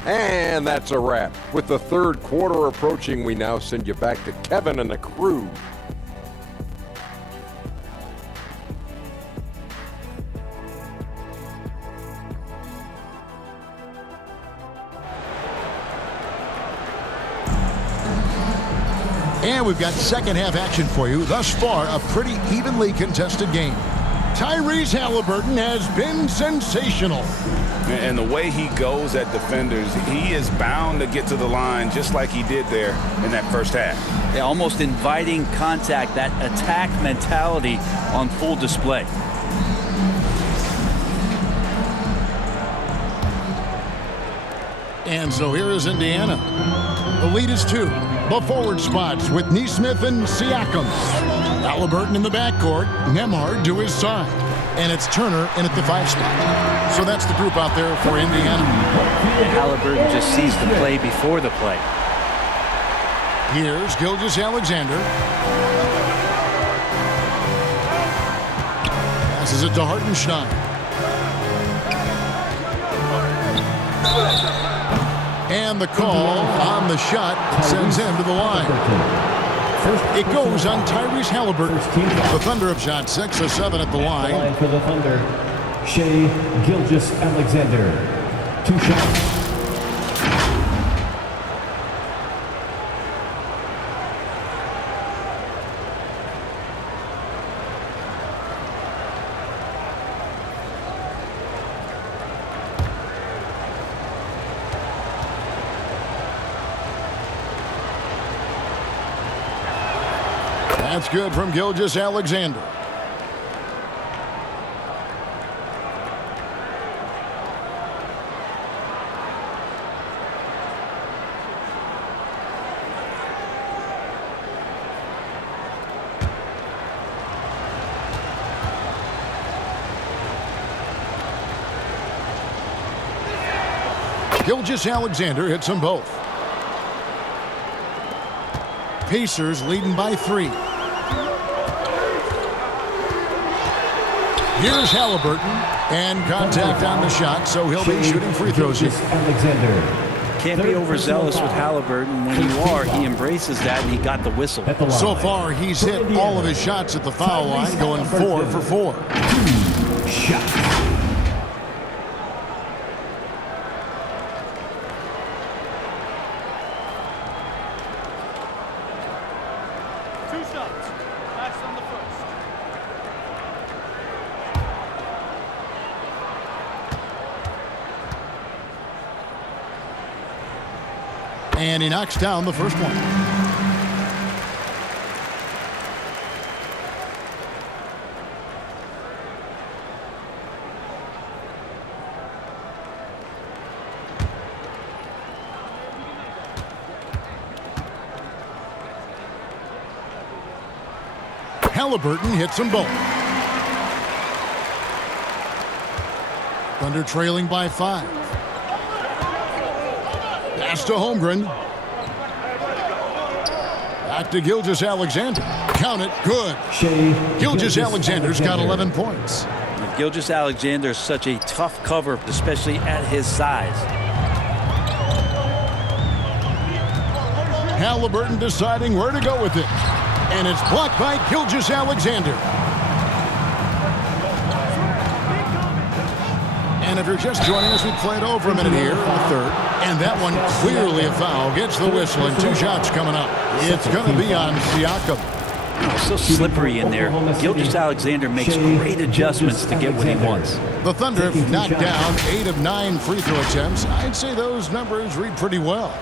And that's a wrap. With the third quarter approaching, we now send you back to Kevin and the crew. And we've got second half action for you. Thus far, a pretty evenly contested game. Tyrese Halliburton has been sensational. And the way he goes at defenders, he is bound to get to the line just like he did there in that first half. almost inviting contact, that attack mentality on full display. And so here is Indiana. The lead is 2. The forward spots with Neesmith and Siakam. Halliburton in the backcourt. Nembhard to his side. And it's Turner in at the 5 spot. So that's the group out there for Indiana. And Halliburton just sees the play before the play. Here's Gilgeous-Alexander. Passes it to Hartenstein. And the call on the shot sends him to the line. It goes on Tyrese Halliburton. The Thunder have shot 6 of 7 at the line. For the Thunder, Shai Gilgeous-Alexander. 2 shots. That's good from Gilgeous-Alexander. Gilgeous-Alexander hits them both. Pacers leading by 3. Here's Halliburton, and contact on the shot, so he'll be shooting free throws here. Can't be overzealous with Halliburton. When you are, he embraces that, and he got the whistle. So far, he's hit all of his shots at the foul line, going 4 for 4. 2 shots. And he knocks down the first one. Halliburton hits them both. Thunder trailing by 5. Pass to Holmgren. Back to Gilgeous-Alexander. Count it. Good. Gilgeous-Alexander's got 11 points. Gilgeous-Alexander is such a tough cover, especially at his size. Halliburton deciding where to go with it. And it's blocked by Gilgeous-Alexander. And if you're just joining us, we played over a minute here in the third. And that one clearly a foul. Gets the whistle and 2 shots coming up. It's going to be on Siakam. It's so slippery in there. Gilgeous-Alexander makes great adjustments to get what he wants. The Thunder have knocked down 8 of 9 free throw attempts. I'd say those numbers read pretty well.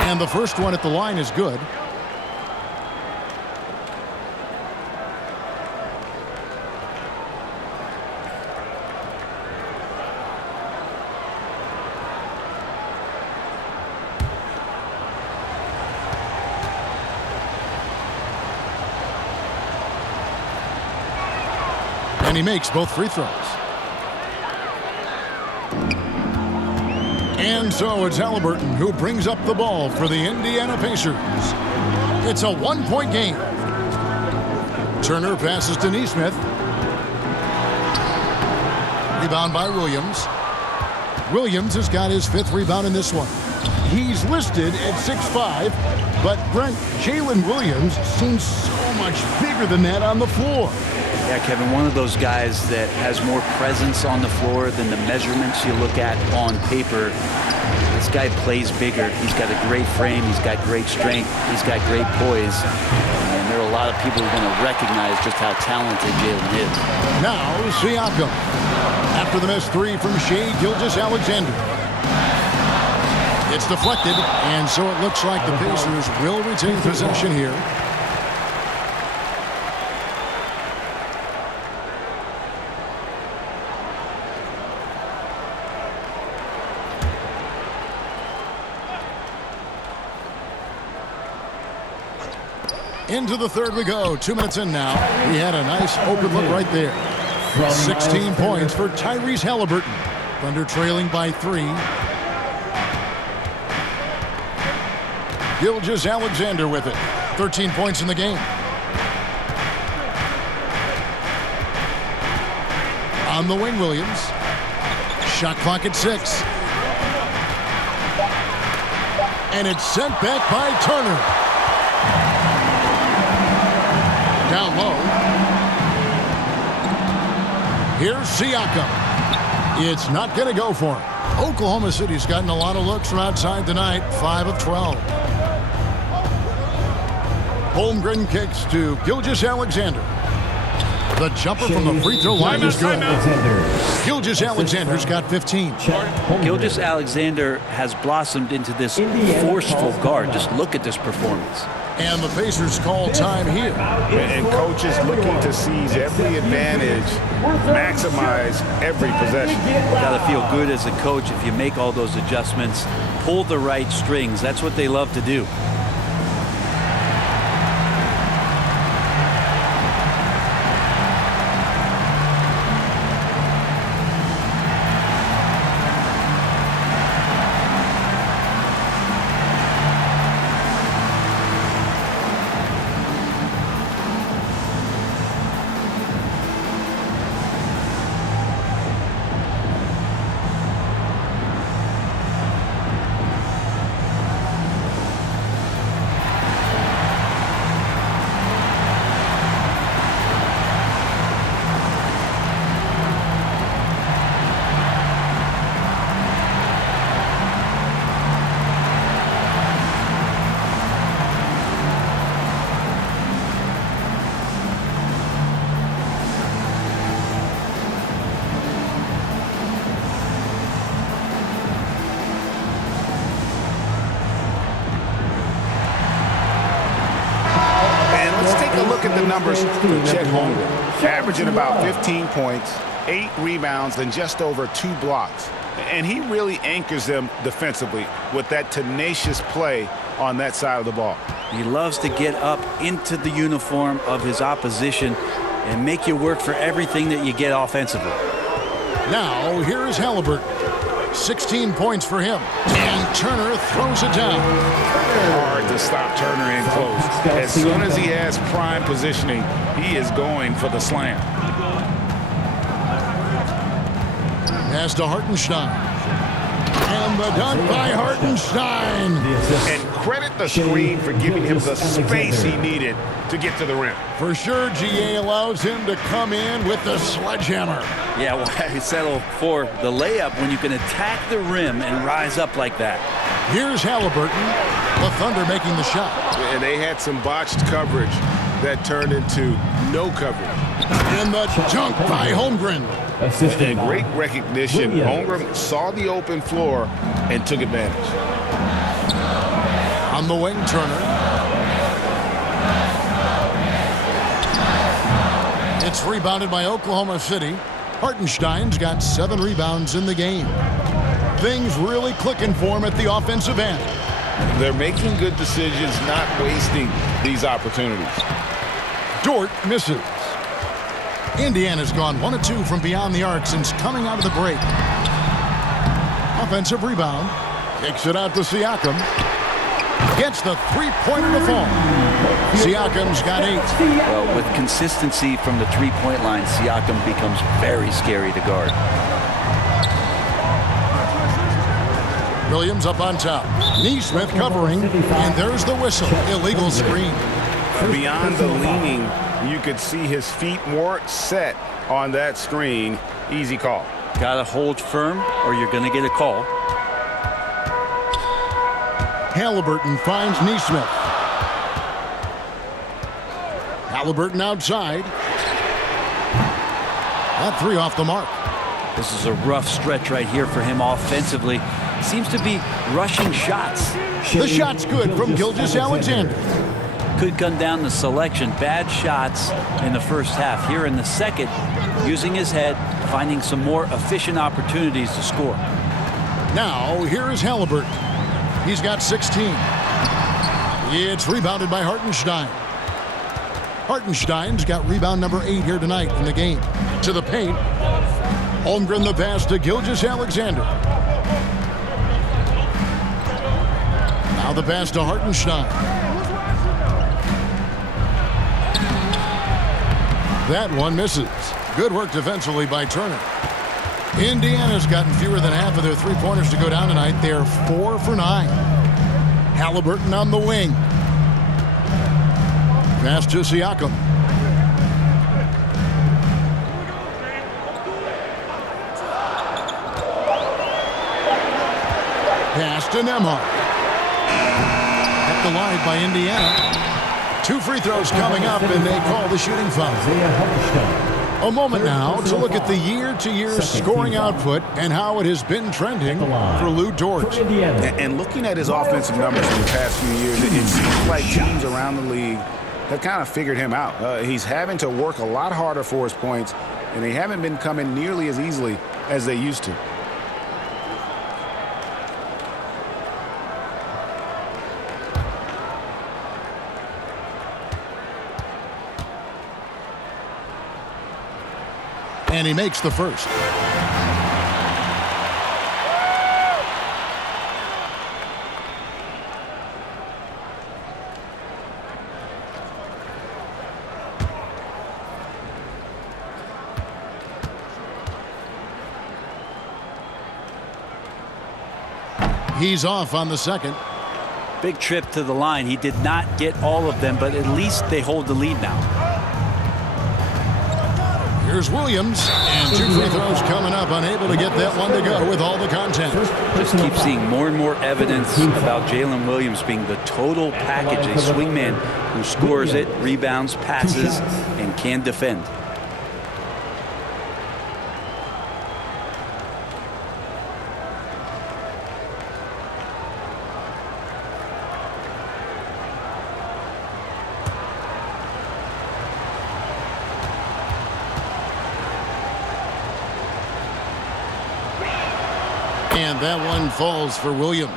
And the first one at the line is good. And he makes both free throws. And so it's Halliburton who brings up the ball for the Indiana Pacers. It's a 1-point game. Turner passes to Neesmith. Rebound by Williams. Williams has got his 5th rebound in this one. He's listed at 6'5", but Brent, Jalen Williams seems so much bigger than that on the floor. Yeah, Kevin, one of those guys that has more presence on the floor than the measurements you look at on paper. This guy plays bigger. He's got a great frame. He's got great strength. He's got great poise. And there are a lot of people who are going to recognize just how talented Jalen is. Now, Siakam. After the missed three from Shai Gilgeous-Alexander. It's deflected, and so it looks like the Pacers will retain possession here. Into the third we go. 2 minutes in now. He had a nice open look right there. 16 points for Tyrese Halliburton. Thunder trailing by 3. Gilgeous-Alexander with it. 13 points in the game. On the wing, Williams. Shot clock at 6. And it's sent back by Turner. Down low. Here's Siakam. It's not going to go for him. Oklahoma City's gotten a lot of looks from outside tonight. 5 of 12. Holmgren kicks to Gilgeous-Alexander. The jumper from the free throw line is good. Gilgeous-Alexander's got 15. Gilgeous-Alexander has blossomed into this forceful guard. Just look at this performance. And the Pacers call time here. And coaches looking to seize every advantage, maximize every possession. Got to feel good as a coach if you make all those adjustments, pull the right strings. That's what they love to do. The numbers for Chet Holmgren, averaging about 15 points, 8 rebounds, and just over 2 blocks. And he really anchors them defensively with that tenacious play on that side of the ball. He loves to get up into the uniform of his opposition and make you work for everything that you get offensively. Now, here's Halliburton. 16 points for him. And Turner throws it down. Hard to stop Turner in close. As soon as he has prime positioning, he is going for the slam. Pass to Hartenstein. And the dunk by Hartenstein. And credit the screen for giving him the space he needed to get to the rim. For sure, GA allows him to come in with the sledgehammer. Yeah, why settle for the layup when you can attack the rim and rise up like that? Here's Halliburton. The Thunder making the shot. And they had some botched coverage that turned into no coverage. And the dunk by Holmgren. And great recognition. Holmgren saw the open floor and took advantage. On the wing, Turner. It's rebounded by Oklahoma City. Hartenstein's got 7 rebounds in the game. Things really clicking for him at the offensive end. They're making good decisions, not wasting these opportunities. Dort misses. Indiana's gone 1 of 2 from beyond the arc since coming out of the break. Offensive rebound. Kicks it out to Siakam. Gets the three-pointer to fall. Siakam's got 8. Well, with consistency from the three-point line, Siakam becomes very scary to guard. Williams up on top. Neesmith covering, and there's the whistle. Illegal screen. Beyond the leaning, You could see his feet weren't set on that screen. Easy call. Got to hold firm or you're going to get a call. Halliburton finds Neesmith. Halliburton outside. That three off the mark. This is a rough stretch right here for him offensively. Seems to be rushing shots. The shot's good from Gilgeous-Alexander. Could come down to selection. Bad shots in the first half. Here in the second, using his head, finding some more efficient opportunities to score. Now, here is Halliburton. He's got 16. It's rebounded by Hartenstein. Hartenstein's got rebound number 8 here tonight in the game. To the paint. Holmgren the pass to Gilgeous-Alexander. Now the pass to Hartenstein. That one misses. Good work defensively by Turner. Indiana's gotten fewer than half of their three-pointers to go down tonight. They're 4 for 9. Halliburton on the wing. Pass to Siakam. Pass to Nembhard. Kept alive by Indiana. 2 free throws coming up, and they call the shooting foul. A moment now to look at the year-to-year scoring output and how it has been trending for Lou Dort. And looking at his offensive numbers in the past few years, it seems like teams around the league have kind of figured him out. He's having to work a lot harder for his points, and they haven't been coming nearly as easily as they used to. And he makes the first. He's off on the second. Big trip to the line. He did not get all of them, but at least they hold the lead now. Here's Williams, and 2 free throws coming up, unable to get that one to go with all the content. Just keep seeing more and more evidence about Jalen Williams being the total package, a swingman who scores it, rebounds, passes, and can defend. And that one falls for Williams.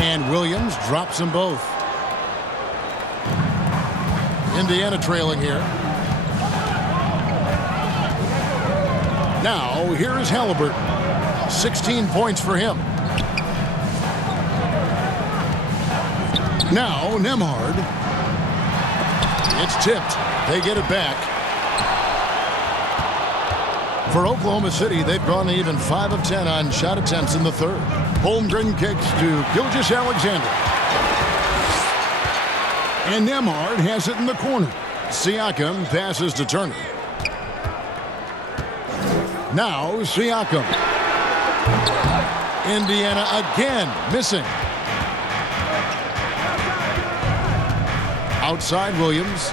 And Williams drops them both. Indiana trailing here. Now, here is Halliburton. 16 points for him. Now, Nembhard. It's tipped. They get it back. For Oklahoma City, they've gone to even 5 of 10 on shot attempts in the third. Holmgren kicks to Gilgeous-Alexander. And Nembhard has it in the corner. Siakam passes to Turner. Now Siakam. Indiana again missing. Outside Williams.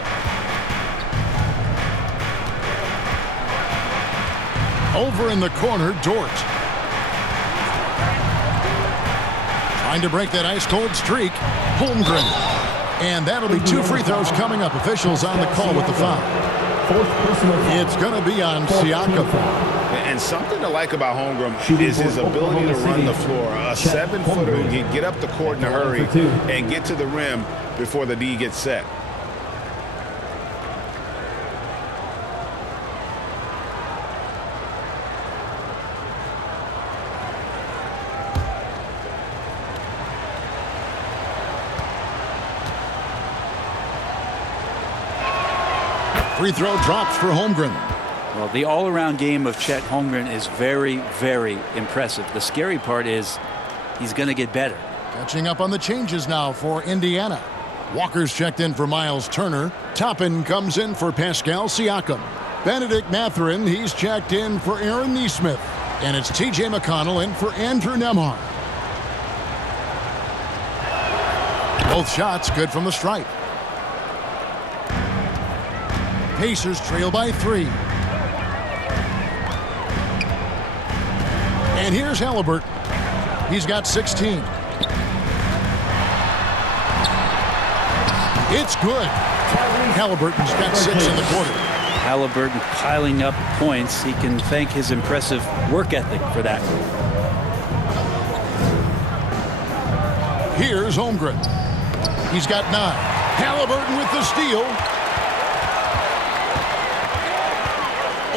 Over in the corner, Dort. Trying to break that ice-cold streak, Holmgren. And that'll be 2 free throws coming up. Officials on the call with the foul. It's going to be on Siakam. And something to like about Holmgren is his ability to run the floor. A 7-footer who can get up the court in a hurry and get to the rim before the D gets set. Free throw drops for Holmgren. Well, the all-around game of Chet Holmgren is very, very impressive. The scary part is he's going to get better. Catching up on the changes now for Indiana. Walker's checked in for Miles Turner. Toppin comes in for Pascal Siakam. Benedict Mathurin, he's checked in for Aaron Nesmith. And it's T.J. McConnell in for Andrew Nembhard. Both shots good from the stripe. Pacers trail by 3. And here's Halliburton. He's got 16. It's good. Halliburton's got 6 in the quarter. Halliburton piling up points. He can thank his impressive work ethic for that. Here's Holmgren. He's got 9. Halliburton with the steal.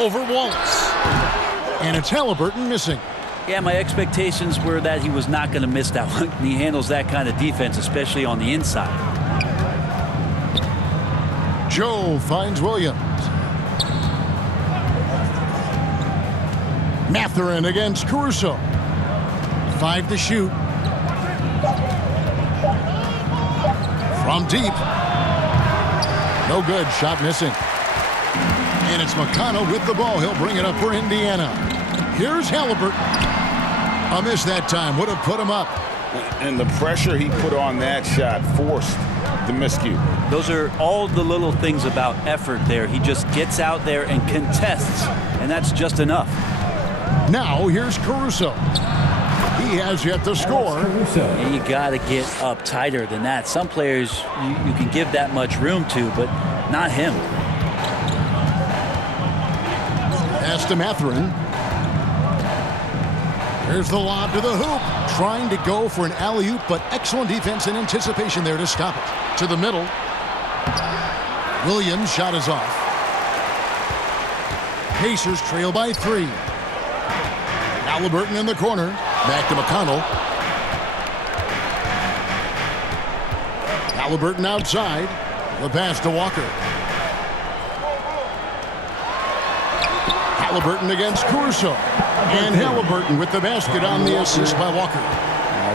Over Wallace. And it's Halliburton missing. Yeah, my expectations were that he was not going to miss that one. He handles that kind of defense, especially on the inside. Joe finds Williams. Mathurin against Caruso. 5 to shoot. From deep. No good. Shot missing. And it's McConnell with the ball. He'll bring it up for Indiana. Here's Halliburton. A miss that time. Would have put him up. And the pressure he put on that shot forced the miscue. Those are all the little things about effort there. He just gets out there and contests, and that's just enough. Now here's Caruso. He has yet to score. And you got to get up tighter than that. Some players you can give that much room to, but not him. Pass to Mathurin. Here's the lob to the hoop. Trying to go for an alley-oop, but excellent defense and anticipation there to stop it. To the middle. Williams' shot is off. Pacers trail by 3. Halliburton in the corner. Back to McConnell. Halliburton outside. The pass to Walker. Halliburton against Caruso. And Halliburton with the basket on the assist by Walker.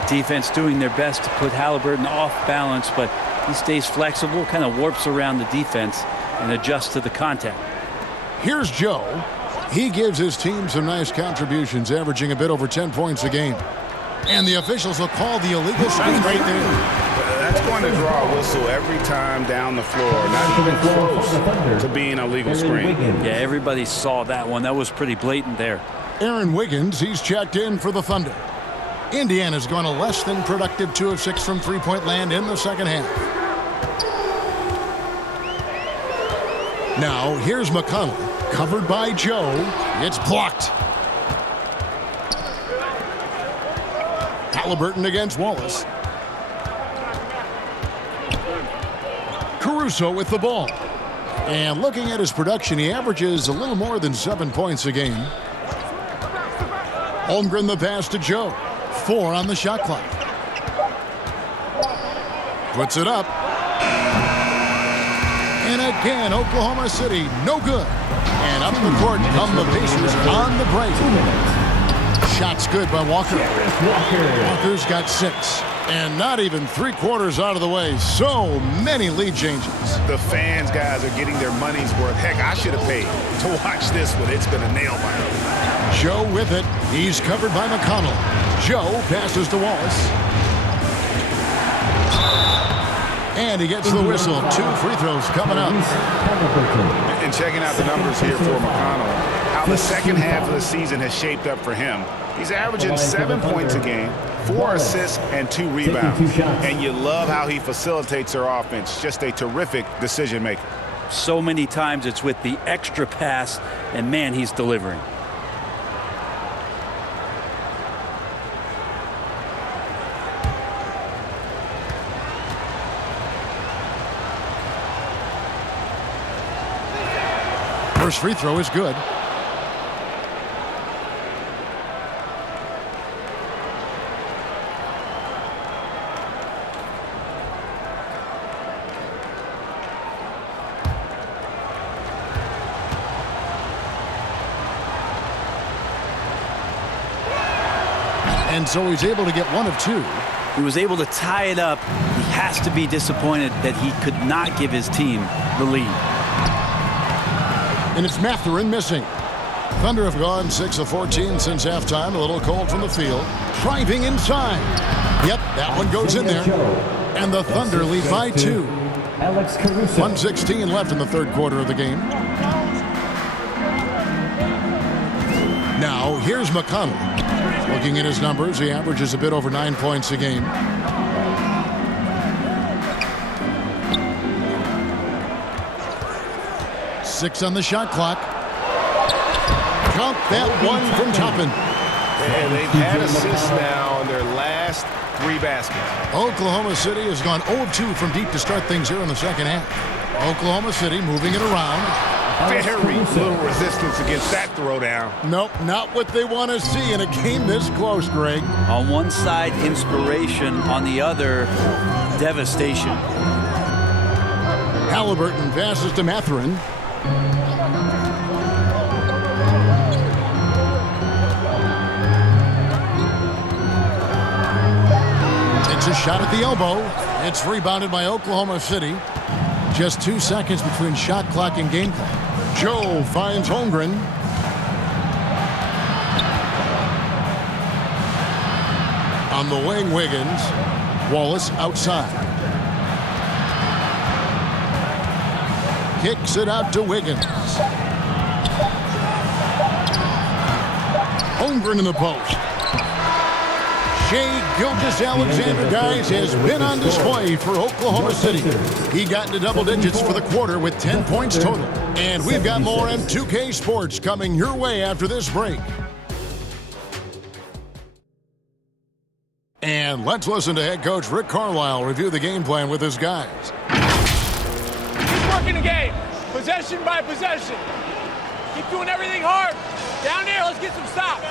Defense doing their best to put Halliburton off balance, but he stays flexible, kind of warps around the defense and adjusts to the contact. Here's Joe. He gives his team some nice contributions, averaging a bit over 10 points a game. And the officials will call the illegal screen right there. That's going to draw a whistle every time down the floor, not even close to being a legal screen. Yeah, everybody saw that one. That was pretty blatant there. Aaron Wiggins, he's checked in for the Thunder. Indiana's gone a less than productive 2 of 6 from three-point land in the second half. Now, here's McConnell, covered by Joe. It's blocked. Halliburton against Wallace. Caruso with the ball. And looking at his production, he averages a little more than 7 points a game. Holmgren the pass to Joe. 4 on the shot clock. Puts it up. And again, Oklahoma City, no good. And up the court come the Pacers on the break. Shots good by Walker. Walker's got 6. And not even 3/4 out of the way. So many lead changes. The fans, guys, are getting their money's worth. Heck, I should have paid to watch this one. It's been a nail-biter. Joe with it. He's covered by McConnell. Joe passes to Wallace. And he gets the whistle. 2 free throws coming up. And checking out the numbers here for McConnell, how the second half of the season has shaped up for him. He's averaging 7 points a game, 4 assists, and 2 rebounds. And you love how he facilitates their offense. Just a terrific decision maker. So many times it's with the extra pass, and man, he's delivering. First free throw is good. And so he's able to get one of two. He was able to tie it up. He has to be disappointed that he could not give his team the lead. And it's Mathurin missing. Thunder have gone 6 of 14 since halftime. A little cold from the field. Driving inside. Yep, that one goes in there. And the Thunder lead by 2. 1:16 left in the third quarter of the game. Now, here's McConnell. Looking at his numbers, he averages a bit over 9 points a game. Six on the shot clock. Count that one from Toppin. And they've had assists now on their last 3 baskets. Oklahoma City has gone 0 of 2 from deep to start things here in the second half. Oklahoma City moving it around. Very little resistance against that throwdown. Nope, not what they want to see in a game this close, Greg. On one side, inspiration. On the other, devastation. Halliburton passes to Mathurin. Takes a shot at the elbow. It's rebounded by Oklahoma City. Just 2 seconds between shot clock and game clock. Joe finds Holmgren. On the wing, Wiggins. Wallace outside. Kicks it out to Wiggins. Holmgren in the post. Shai Gilgeous-Alexander, guys, has been on display for Oklahoma City. He got into double digits for the quarter with 10 points total. And we've got more M2K Sports coming your way after this break. And let's listen to head coach Rick Carlisle review the game plan with his guys. Keep working the game, possession by possession. Keep doing everything hard. Down there, let's get some stops.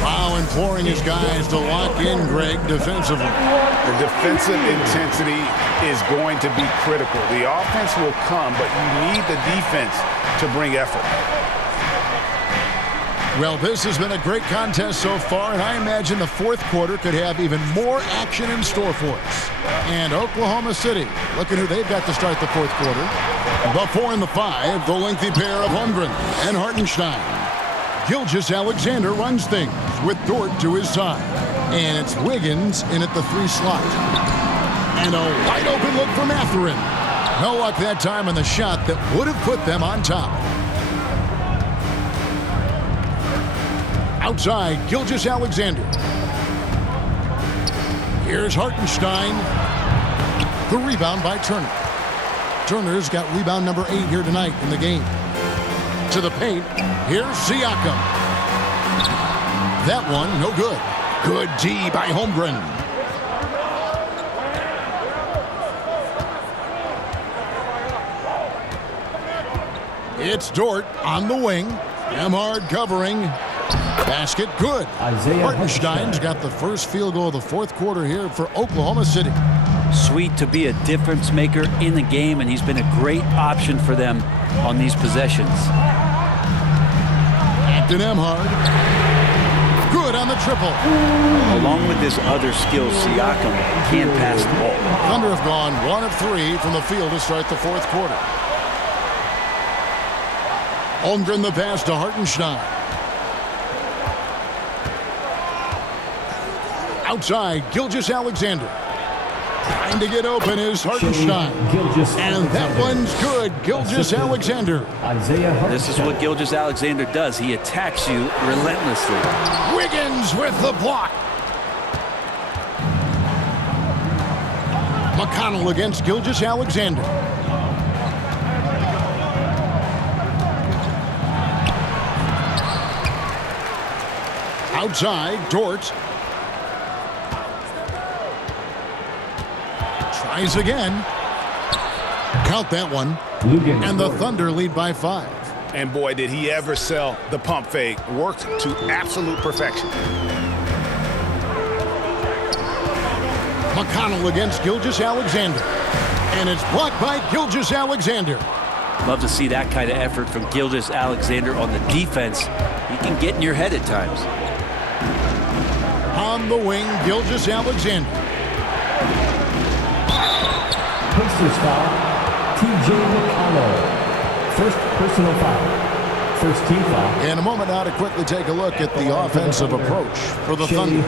Wow, imploring his guys to lock in, Greg, defensively. The defensive intensity is going to be critical. The offense will come, but you need the defense to bring effort. Well, this has been a great contest so far, and I imagine the fourth quarter could have even more action in store for us. And Oklahoma City, look at who they've got to start the fourth quarter. The 4 and the 5, the lengthy pair of Holmgren and Hartenstein. Gilgeous-Alexander runs things with Dort to his side. And it's Wiggins in at the 3 slot. And a wide open look for Mathurin. No luck that time on the shot that would have put them on top. Outside, Gilgeous-Alexander. Here's Hartenstein. The rebound by Turner. Turner's got rebound number 8 here tonight in the game. To the paint. Here's Siakam. That one, no good. Good D by Holmgren. It's Dort on the wing. Emhard covering. Basket good. Hartenstein's got the first field goal of the fourth quarter here for Oklahoma City. Sweet to be a difference maker in the game, and he's been a great option for them on these possessions. Captain Emhard. Good on the triple. Along with his other skills, Siakam can't pass the ball. Thunder have gone 1 of 3 from the field to start the fourth quarter. Holmgren the pass to Hartenstein. Outside, Gilgeous-Alexander. Trying to get open is Hartenstein. And that one's good. Gilgeous-Alexander. This is what Gilgeous-Alexander does. He attacks you relentlessly. Wiggins with the block. McConnell against Gilgeous-Alexander. Outside, Dort. Tries again. Count that one. And the Thunder lead by 5. And boy, did he ever sell the pump fake. Worked to absolute perfection. McConnell against Gilgeous-Alexander. And it's blocked by Gilgeous-Alexander. Love to see that kind of effort from Gilgeous-Alexander on the defense. He can get in your head at times. On the wing, Gilgeous Alexander. Pacers foul, TJ McConnell. First personal foul. First team foul. In a moment now to quickly take a look at the offensive approach for the Thunder.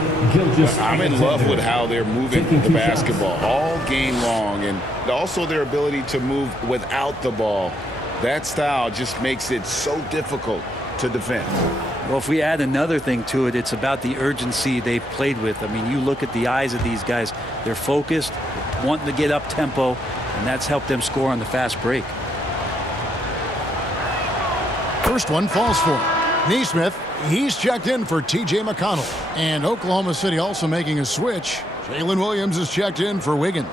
I'm in love with how they're moving the basketball all game long, and also their ability to move without the ball. That style just makes it so difficult to defend. Well, if we add another thing to it, it's about the urgency they've played with. I mean, you look at the eyes of these guys. They're focused, wanting to get up tempo, and that's helped them score on the fast break. First one falls for Neesmith. He's checked in for TJ McConnell. And Oklahoma City also making a switch. Jalen Williams is checked in for Wiggins.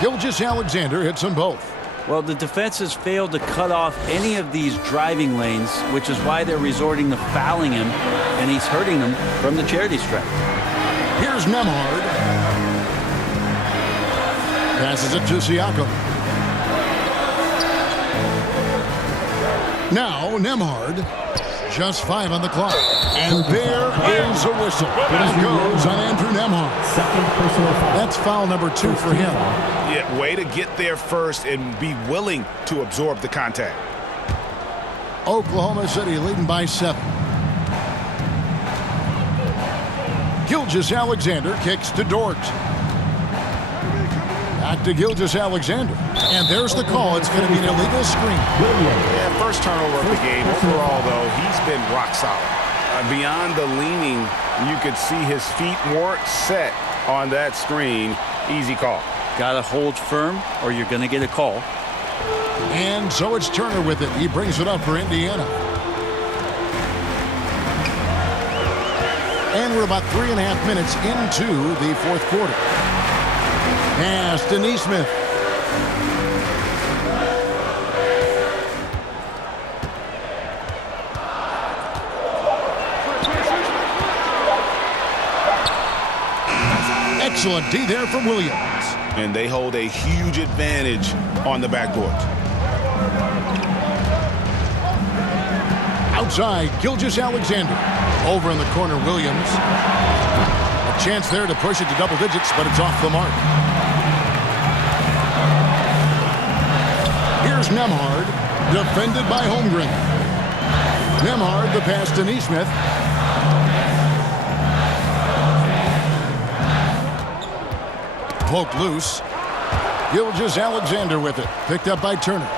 Gilgeous Alexander hits them both. Well, the defense has failed to cut off any of these driving lanes, which is why they're resorting to fouling him, and he's hurting them from the charity stripe. Here's Nembhard. Passes it to Siakam. Now Nembhard. Just 5 on the clock. And there is a whistle. That goes on Andrew Nembhard. Second personal foul. That's foul number 2 for him. Yeah, way to get there first and be willing to absorb the contact. Oklahoma City leading by 7. Gilgeous Alexander kicks to Dort. Back to Gilgeous Alexander. And there's the call. It's going to be an illegal screen. Yeah, first turnover of the game. Overall, though, he's been rock solid. Beyond the leaning, you could see his feet weren't set on that screen. Easy call. Got to hold firm or you're going to get a call. And so it's Turner with it. He brings it up for Indiana. And we're about 3.5 minutes into the fourth quarter. Pass to Neesmith. Excellent D there from Williams. And they hold a huge advantage on the backboard. Outside, Gilgeous Alexander. Over in the corner, Williams. A chance there to push it to double digits, but it's off the mark. Here's Nembhard, defended by Holmgren. Nembhard, the pass to Neesmith. Poked loose. Gilgeous Alexander with it. Picked up by Turner.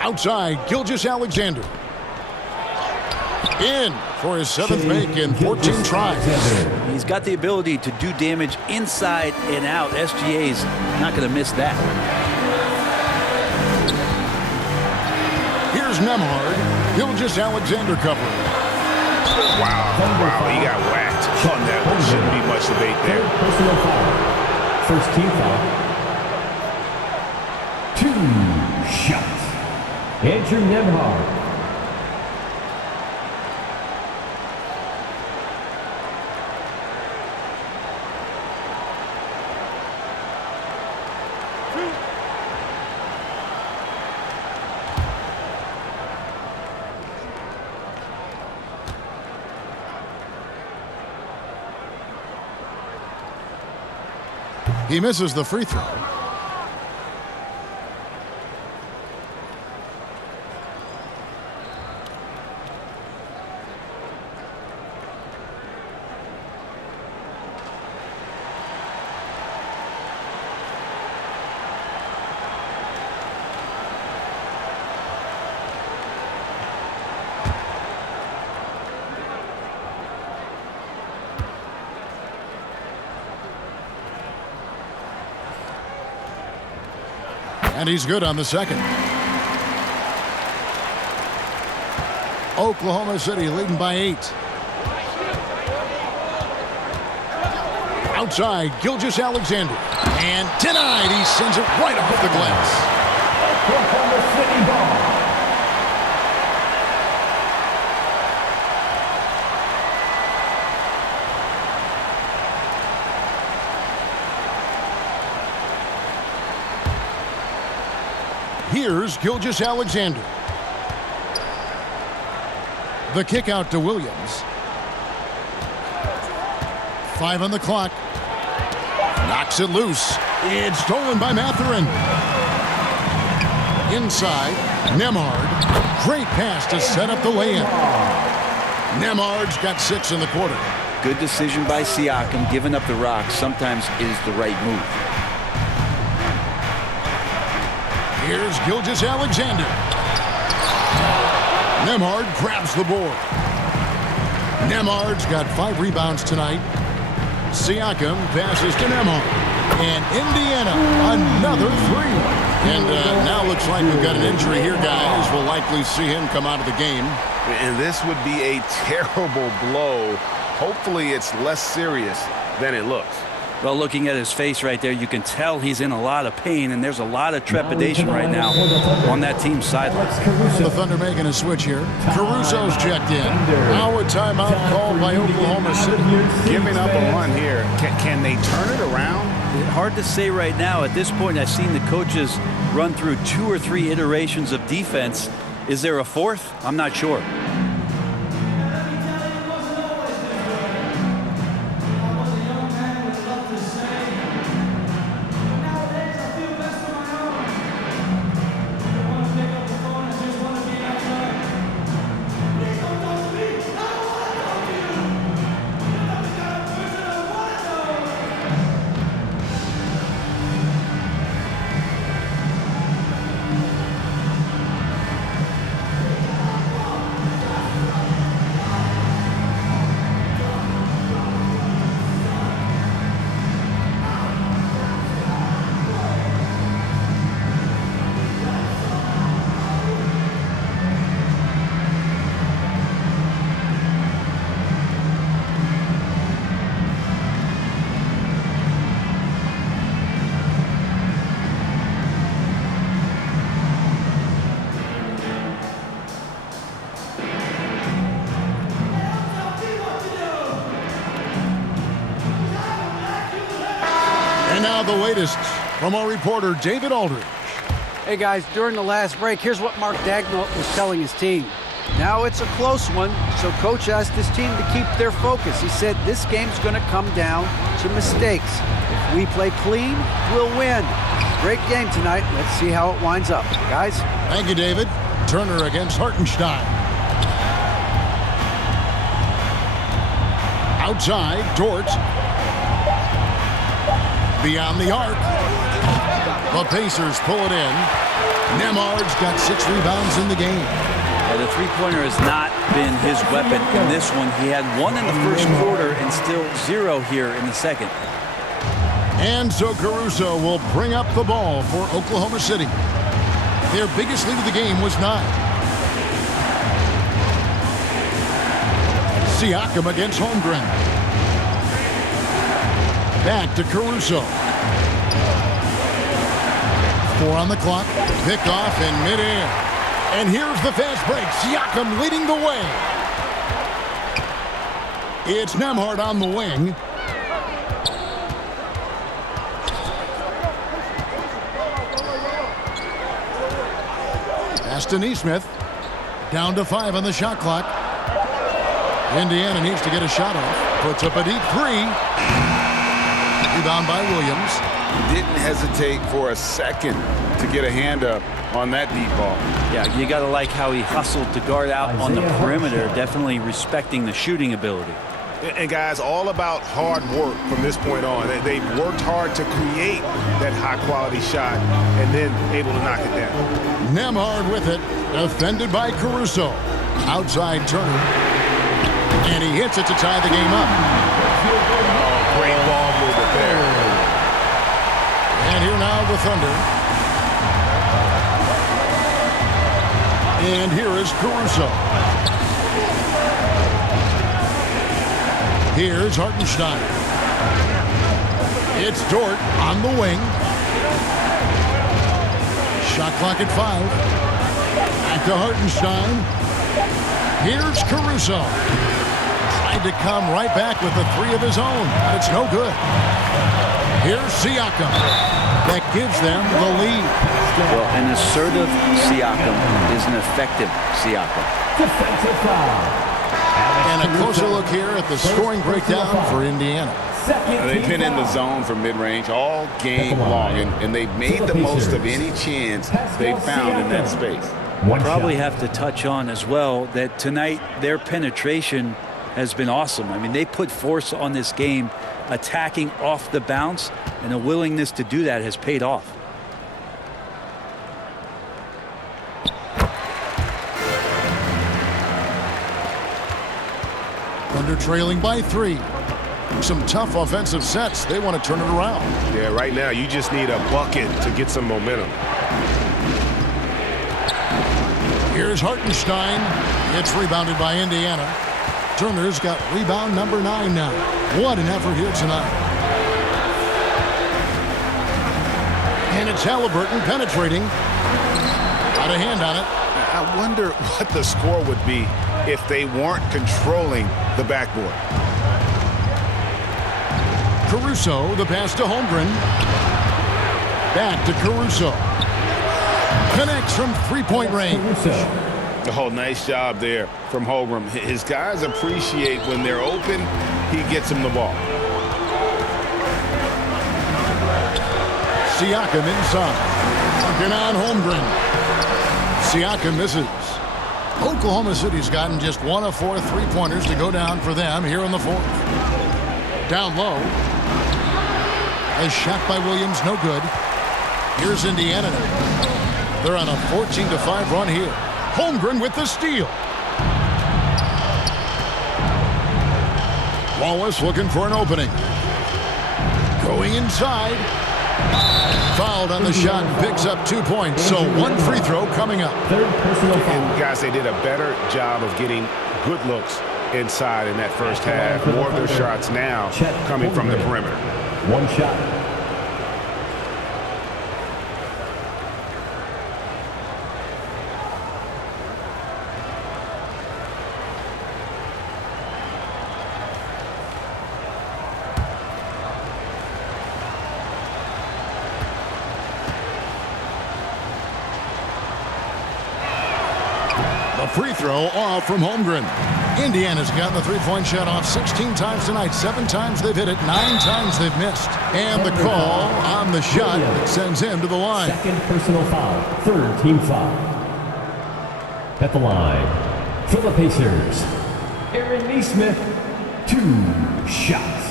Outside, Gilgeous Alexander. In for his 7th make in 14 tries. He's got the ability to do damage inside and out. SGA's not going to miss that. Here's Nembhard. Gilgeous Alexander covering. Wow, he got whacked on that one. Shouldn't be much debate there. Personal foul. First team foul. 2 shots. Andrew Nembhard. He misses the free throw. And he's good on the second. Oklahoma City leading by 8. Outside, Gilgeous Alexander. And denied. He sends it right off the glass. Oklahoma City ball. Here's Gilgeous-Alexander. The kick out to Williams. 5 on the clock. Knocks it loose. It's stolen by Mathurin. Inside, Nemhard. Great pass to set up the lay-in. Nemhard's got 6 in the quarter. Good decision by Siakam. Giving up the rock sometimes is the right move. Here's Gilgeous-Alexander. Nemhard grabs the board. Nemhard's got 5 rebounds tonight. Siakam passes to Nemhard. And Indiana, another 3. And now looks like we've got an injury here, guys. We'll likely see him come out of the game. And this would be a terrible blow. Hopefully it's less serious than it looks. Well, looking at his face right there, you can tell he's in a lot of pain, and there's a lot of trepidation right now on that team's sideline. The Thunder making a switch here. Caruso's checked in. Now a timeout called by Oklahoma City. Giving up a run here. Can they turn it around? Hard to say right now. At this point, I've seen the coaches run through 2 or 3 iterations of defense. Is there a 4th? I'm not sure. And now the latest from our reporter, David Aldridge. Hey, guys, during the last break, here's what Mark Dagnall was telling his team. Now it's a close one, so Coach asked his team to keep their focus. He said this game's going to come down to mistakes. If we play clean, we'll win. Great game tonight. Let's see how it winds up. Guys? Thank you, David. Turner against Hartenstein. Outside, Dort. Beyond the arc. The Pacers pull it in. Nemhard's got 6 rebounds in the game. The three-pointer has not been his weapon in this one. He had 1 in the first quarter and still 0 here in the second. And so Caruso will bring up the ball for Oklahoma City. Their biggest lead of the game was 9. Siakam against Holmgren. Back to Caruso. 4 on the clock. Pick off in midair. And here's the fast break. Siakam leading the way. It's Nemhard on the wing. Pass to Nesmith. Down to 5 on the shot clock. Indiana needs to get a shot off. Puts up a deep 3. Rebound by Williams. Didn't hesitate for a second to get a hand up on that deep ball. Yeah, you got to like how he hustled to guard out on the perimeter, definitely respecting the shooting ability. And guys, all about hard work from this point on. They've worked hard to create that high-quality shot and then able to knock it down. Nemhard with it, defended by Caruso. Outside Turner. And he hits it to tie the game up. Oh, great ball movement there. And here now the Thunder. And here is Caruso. Here's Hartenstein. It's Dort on the wing. Shot clock at 5. Back to Hartenstein. Here's Caruso. Tried to come right back with a 3 of his own, but it's no good. Here's Siakam. That gives them the lead. Well, an assertive Siakam is an effective Siakam. Defensive foul. And a closer look here at the scoring breakdown for Indiana. They've been in the zone for mid-range all game long, and they've made the most of any chance they found in that space. Probably have to touch on as well that tonight their penetration has been awesome. I mean, they put force on this game, attacking off the bounce, and a willingness to do that has paid off. Thunder trailing by 3. Some tough offensive sets. They want to turn it around. Yeah, right now you just need a bucket to get some momentum. Here's Hartenstein. It's rebounded by Indiana. Turner's got rebound number 9 now. What an effort here tonight. And it's Halliburton penetrating. Got a hand on it. I wonder what the score would be if they weren't controlling the backboard. Caruso, the pass to Holmgren. Back to Caruso. Connects from three-point range. Oh, nice job there from Holmgren. His guys appreciate when they're open, he gets them the ball. Siakam inside. Working on Holmgren. Siakam misses. Oklahoma City's gotten just 1 of 4 three-pointers to go down for them here in the 4th. Down low. A shot by Williams, no good. Here's Indiana now. They're on a 14-5 run here. Holmgren with the steal. Wallace looking for an opening. Going inside. Fouled on the shot and picks up 2 points. So 1 free throw coming up. And guys, they did a better job of getting good looks inside in that first half. More of their shots now coming from the perimeter. 1 shot. Free throw off from Holmgren. Indiana's gotten the three-point shot off 16 times tonight. 7 times they've hit it. 9 times they've missed. And the call on the shot that sends him to the line. Second personal foul. 3rd team foul. At the line for the Pacers, Aaron Nesmith, 2 shots.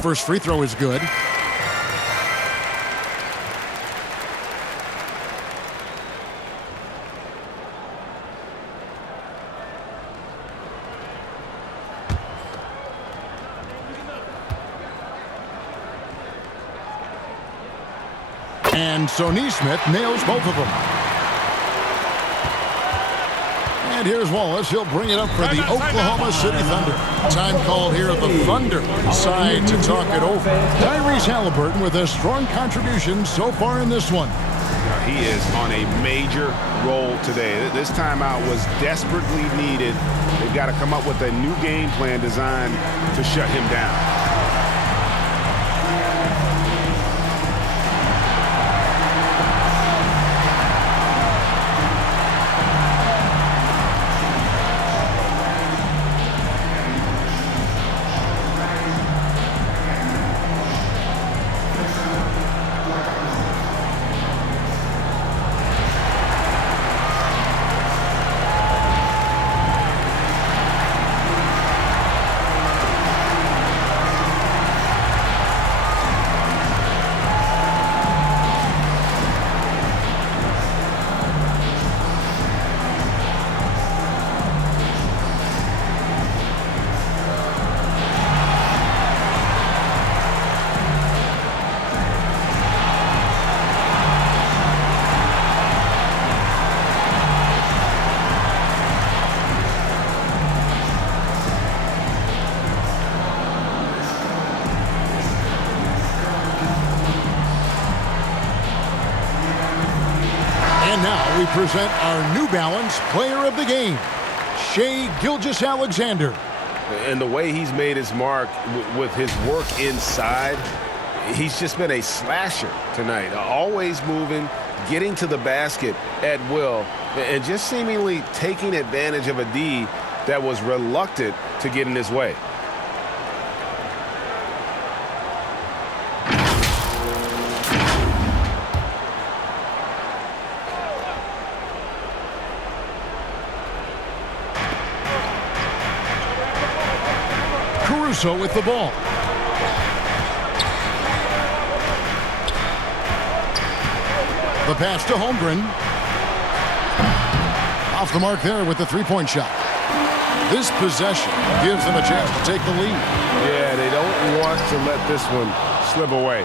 First free throw is good. And so Nesmith nails both of them. And here's Wallace. He'll bring it up for the Oklahoma City Thunder. Time called here. The Thunder decide to talk it over. Tyrese Halliburton with a strong contribution so far in this one. He is on a major role today. This timeout was desperately needed. They've got to come up with a new game plan designed to shut him down. we present our New Balance Player of the Game, Shai Gilgeous-Alexander. And the way he's made his mark with his work inside, he's just been a slasher tonight. Always moving, getting to the basket at will, and just seemingly taking advantage of a D that was reluctant to get in his way. Caruso with the ball. The pass to Holmgren. Off the mark there with the three-point shot. This possession gives them a chance to take the lead. Yeah, they don't want to let this one slip away.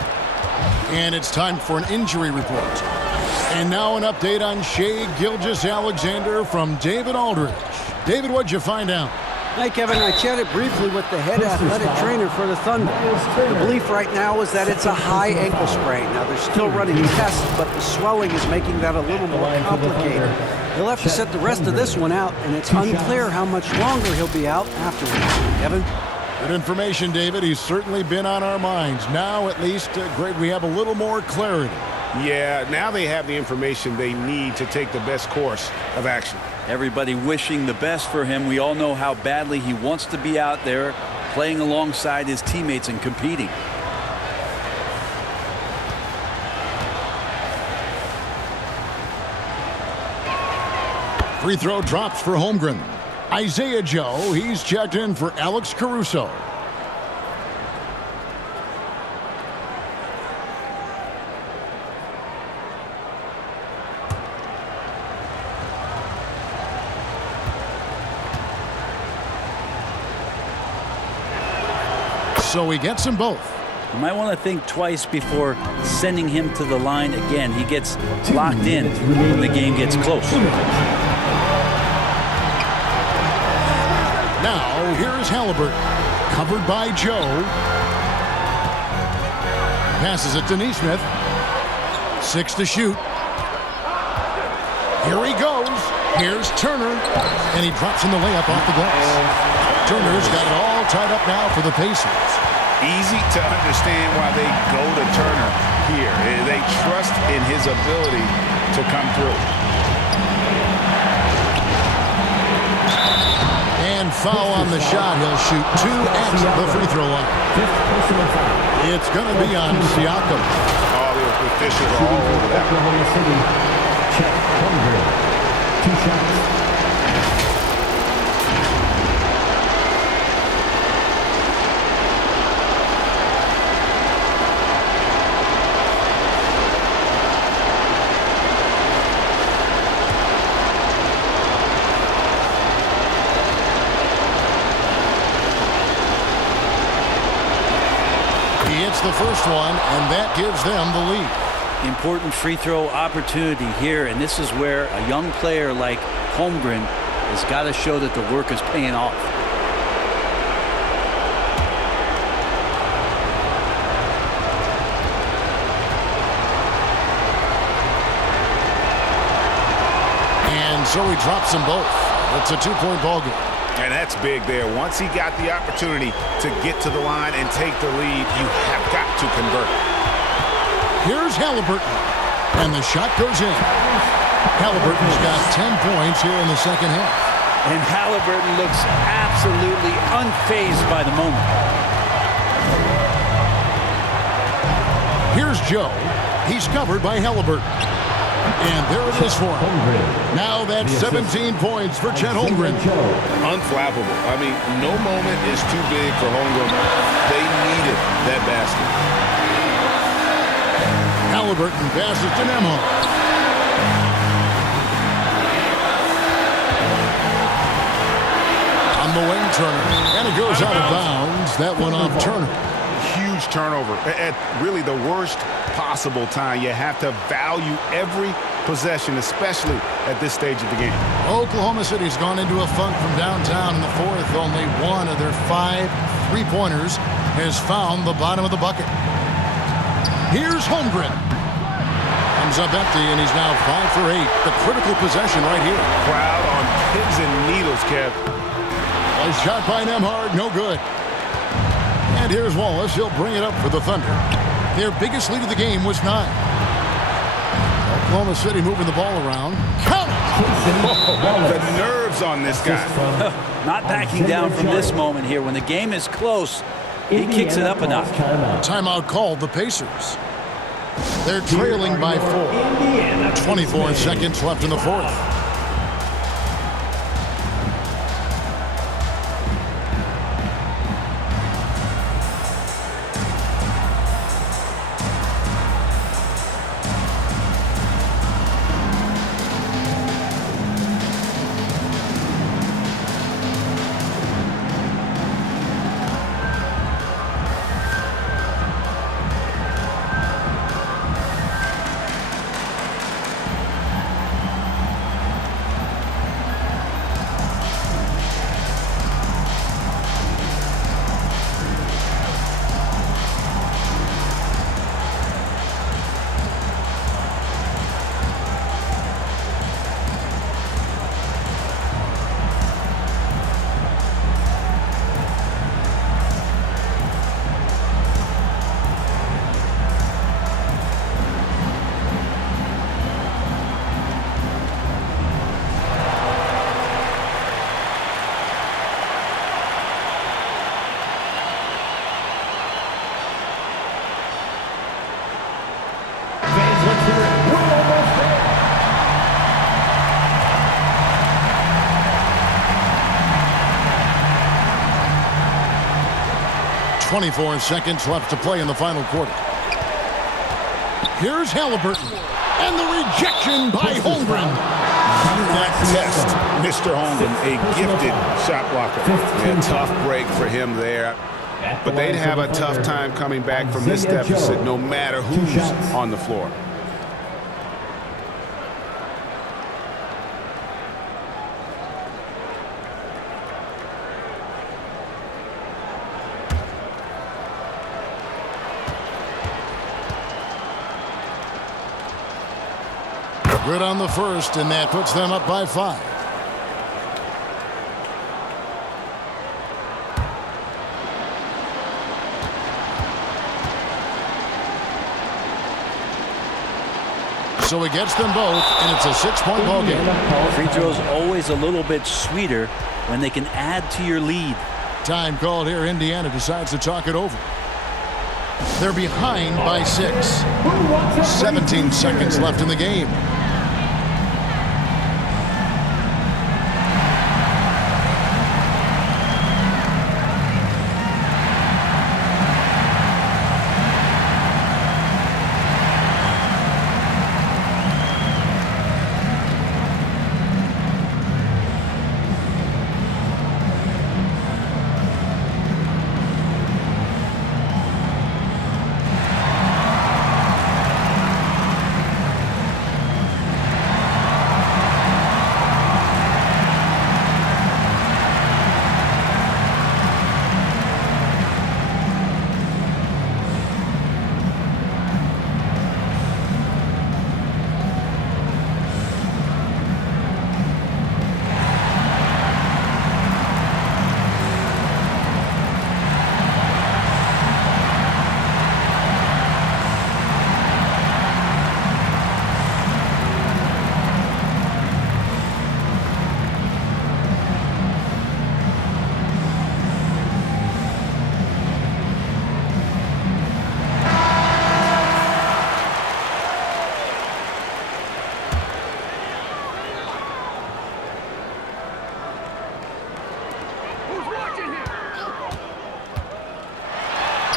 And it's time for an injury report. And now an update on Shai Gilgeous-Alexander from David Aldridge. David, what'd you find out? Hi, Kevin. I chatted briefly with the head athletic trainer for the Thunder. The belief right now is that it's a high ankle sprain. Now, they're still running tests, but the swelling is making that a little more complicated. He'll have to set the rest of this one out, and it's unclear how much longer he'll be out afterwards. Kevin? Good information, David. He's certainly been on our minds. Now, at least, Greg, we have a little more clarity. Yeah, now they have the information they need to take the best course of action. Everybody wishing the best for him. We all know how badly he wants to be out there playing alongside his teammates and competing. Free throw drops for Holmgren. Isaiah Joe, he's checked in for Alex Caruso. So he gets them both. You might want to think twice before sending him to the line again. He gets locked in when the game gets close. Now, here's Halliburton. Covered by Joe. Passes it to Neesmith. 6 to shoot. Here he goes. Here's Turner. And he drops in the layup off the glass. Turner's got it all tied up now for the Pacers. Easy to understand why they go to Turner here. They trust in his ability to come through. And foul on the shot. He'll shoot 2 at the free throw line. It's going to be on Siakam. Oh, the officials are all over that. Oklahoma City, Chet Holmgren. 2 shots. The first one, and that gives them the lead. Important free throw opportunity here, and this is where a young player like Holmgren has got to show that the work is paying off. And so he drops them both. It's a 2-point ball game. And that's big there. Once he got the opportunity to get to the line and take the lead, you have got to convert. Here's Halliburton. And the shot goes in. Halliburton's got 10 points here in the second half. And Halliburton looks absolutely unfazed by the moment. Here's Joe. He's covered by Halliburton. And there it is for him. Now that's 17 points for Chet Holmgren. Unflappable. I mean, no moment is too big for Holmgren. They needed that basket. Halliburton passes to Nembhard. On the wing, Turner. And it goes out of bounds. That one off Turner. Huge turnover at really the worst possible time. You have to value every possession, especially at this stage of the game. Oklahoma City's gone into a funk from downtown in the fourth. Only one of their 5 has found the bottom of the bucket. Here's Holmgren. From comes up empty, and he's now 5 for 8. The critical possession right here. Crowd on pins and needles, Kev. A shot by Nembhard, no good. And here's Wallace. He'll bring it up for the Thunder. Their biggest lead of the game was 9. Oklahoma City moving the ball around. Count it! The nerves on this guy. Not backing down from this moment here. When the game is close, he kicks it up a notch. Timeout called the Pacers. They're trailing by 4. 24 seconds left in the fourth. .24 seconds left to play in the final quarter. Here's Halliburton. And the rejection by Holmgren. That test, Mr. Holmgren, a gifted shot blocker. A tough break for him there. But they'd have a tough time coming back from this deficit no matter who's on the floor. Good on the first, and that puts them up by 5. So he gets them both, and it's a 6-point ball game. Free throws always a little bit sweeter when they can add to your lead. Time called here. Indiana decides to talk it over. They're behind by 6. 17 seconds left in the game.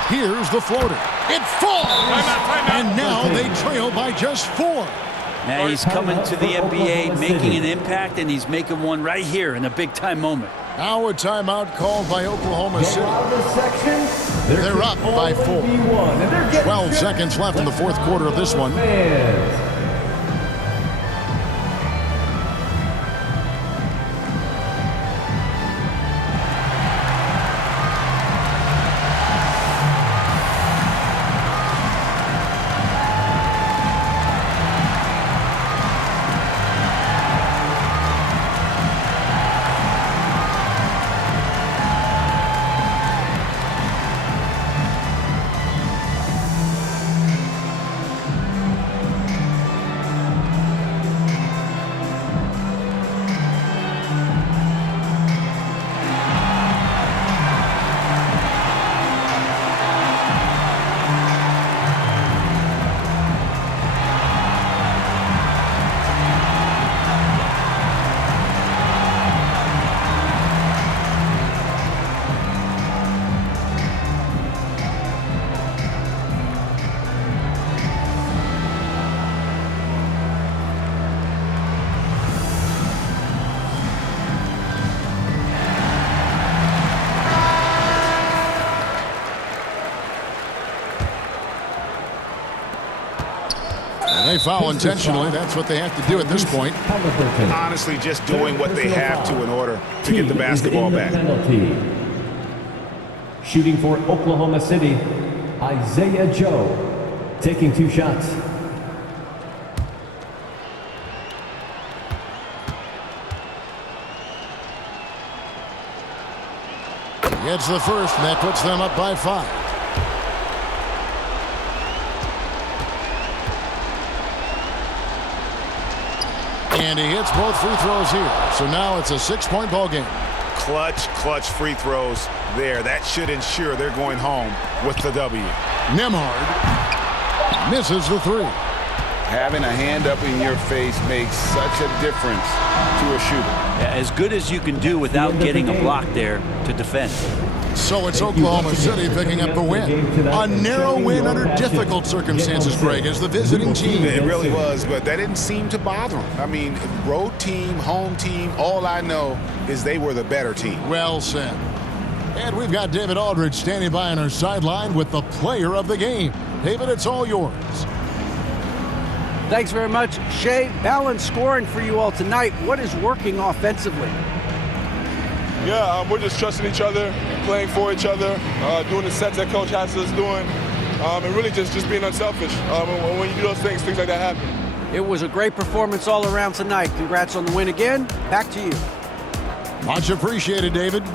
Here's the floater. It falls! And now they trail by just 4. Now he's coming to the NBA, making an impact, and he's making one right here in a big-time moment. Now a timeout called by Oklahoma City. They're up by 4. 12 seconds left in the fourth quarter of this one. they foul intentionally. That's what they have to do at this point. Honestly, just doing what they have to in order to get the basketball back. Penalty. Shooting for Oklahoma City, Isaiah Joe, taking 2 shots. Gets the first, and that puts them up by 5. And he hits both free throws here. So now it's a 6-point ball game. Clutch free throws there. That should ensure they're going home with the W. Nembhard misses the 3. Having a hand up in your face makes such a difference to a shooter. As good as you can do without getting a block there to defend. So it's Oklahoma City picking up the win. A narrow win under difficult circumstances, Greg, as the visiting team. It really was, but that didn't seem to bother them. I mean, road team, home team, all I know is they were the better team. Well said. And we've got David Aldridge standing by on our sideline with the player of the game. David, it's all yours. Thanks very much, Shea. Balanced scoring for you all tonight. What is working offensively? Yeah, we're just trusting each other, playing for each other, doing the sets that Coach has us doing, and really just being unselfish. When you do those things like that happen. It was a great performance all around tonight. Congrats on the win again. Back to you. Much appreciated, David.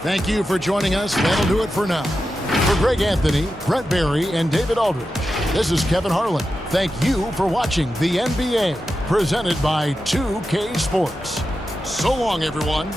Thank you for joining us. That'll do it for now. For Greg Anthony, Brent Barry, and David Aldridge, this is Kevin Harlan. Thank you for watching the NBA, presented by 2K Sports. So long, everyone.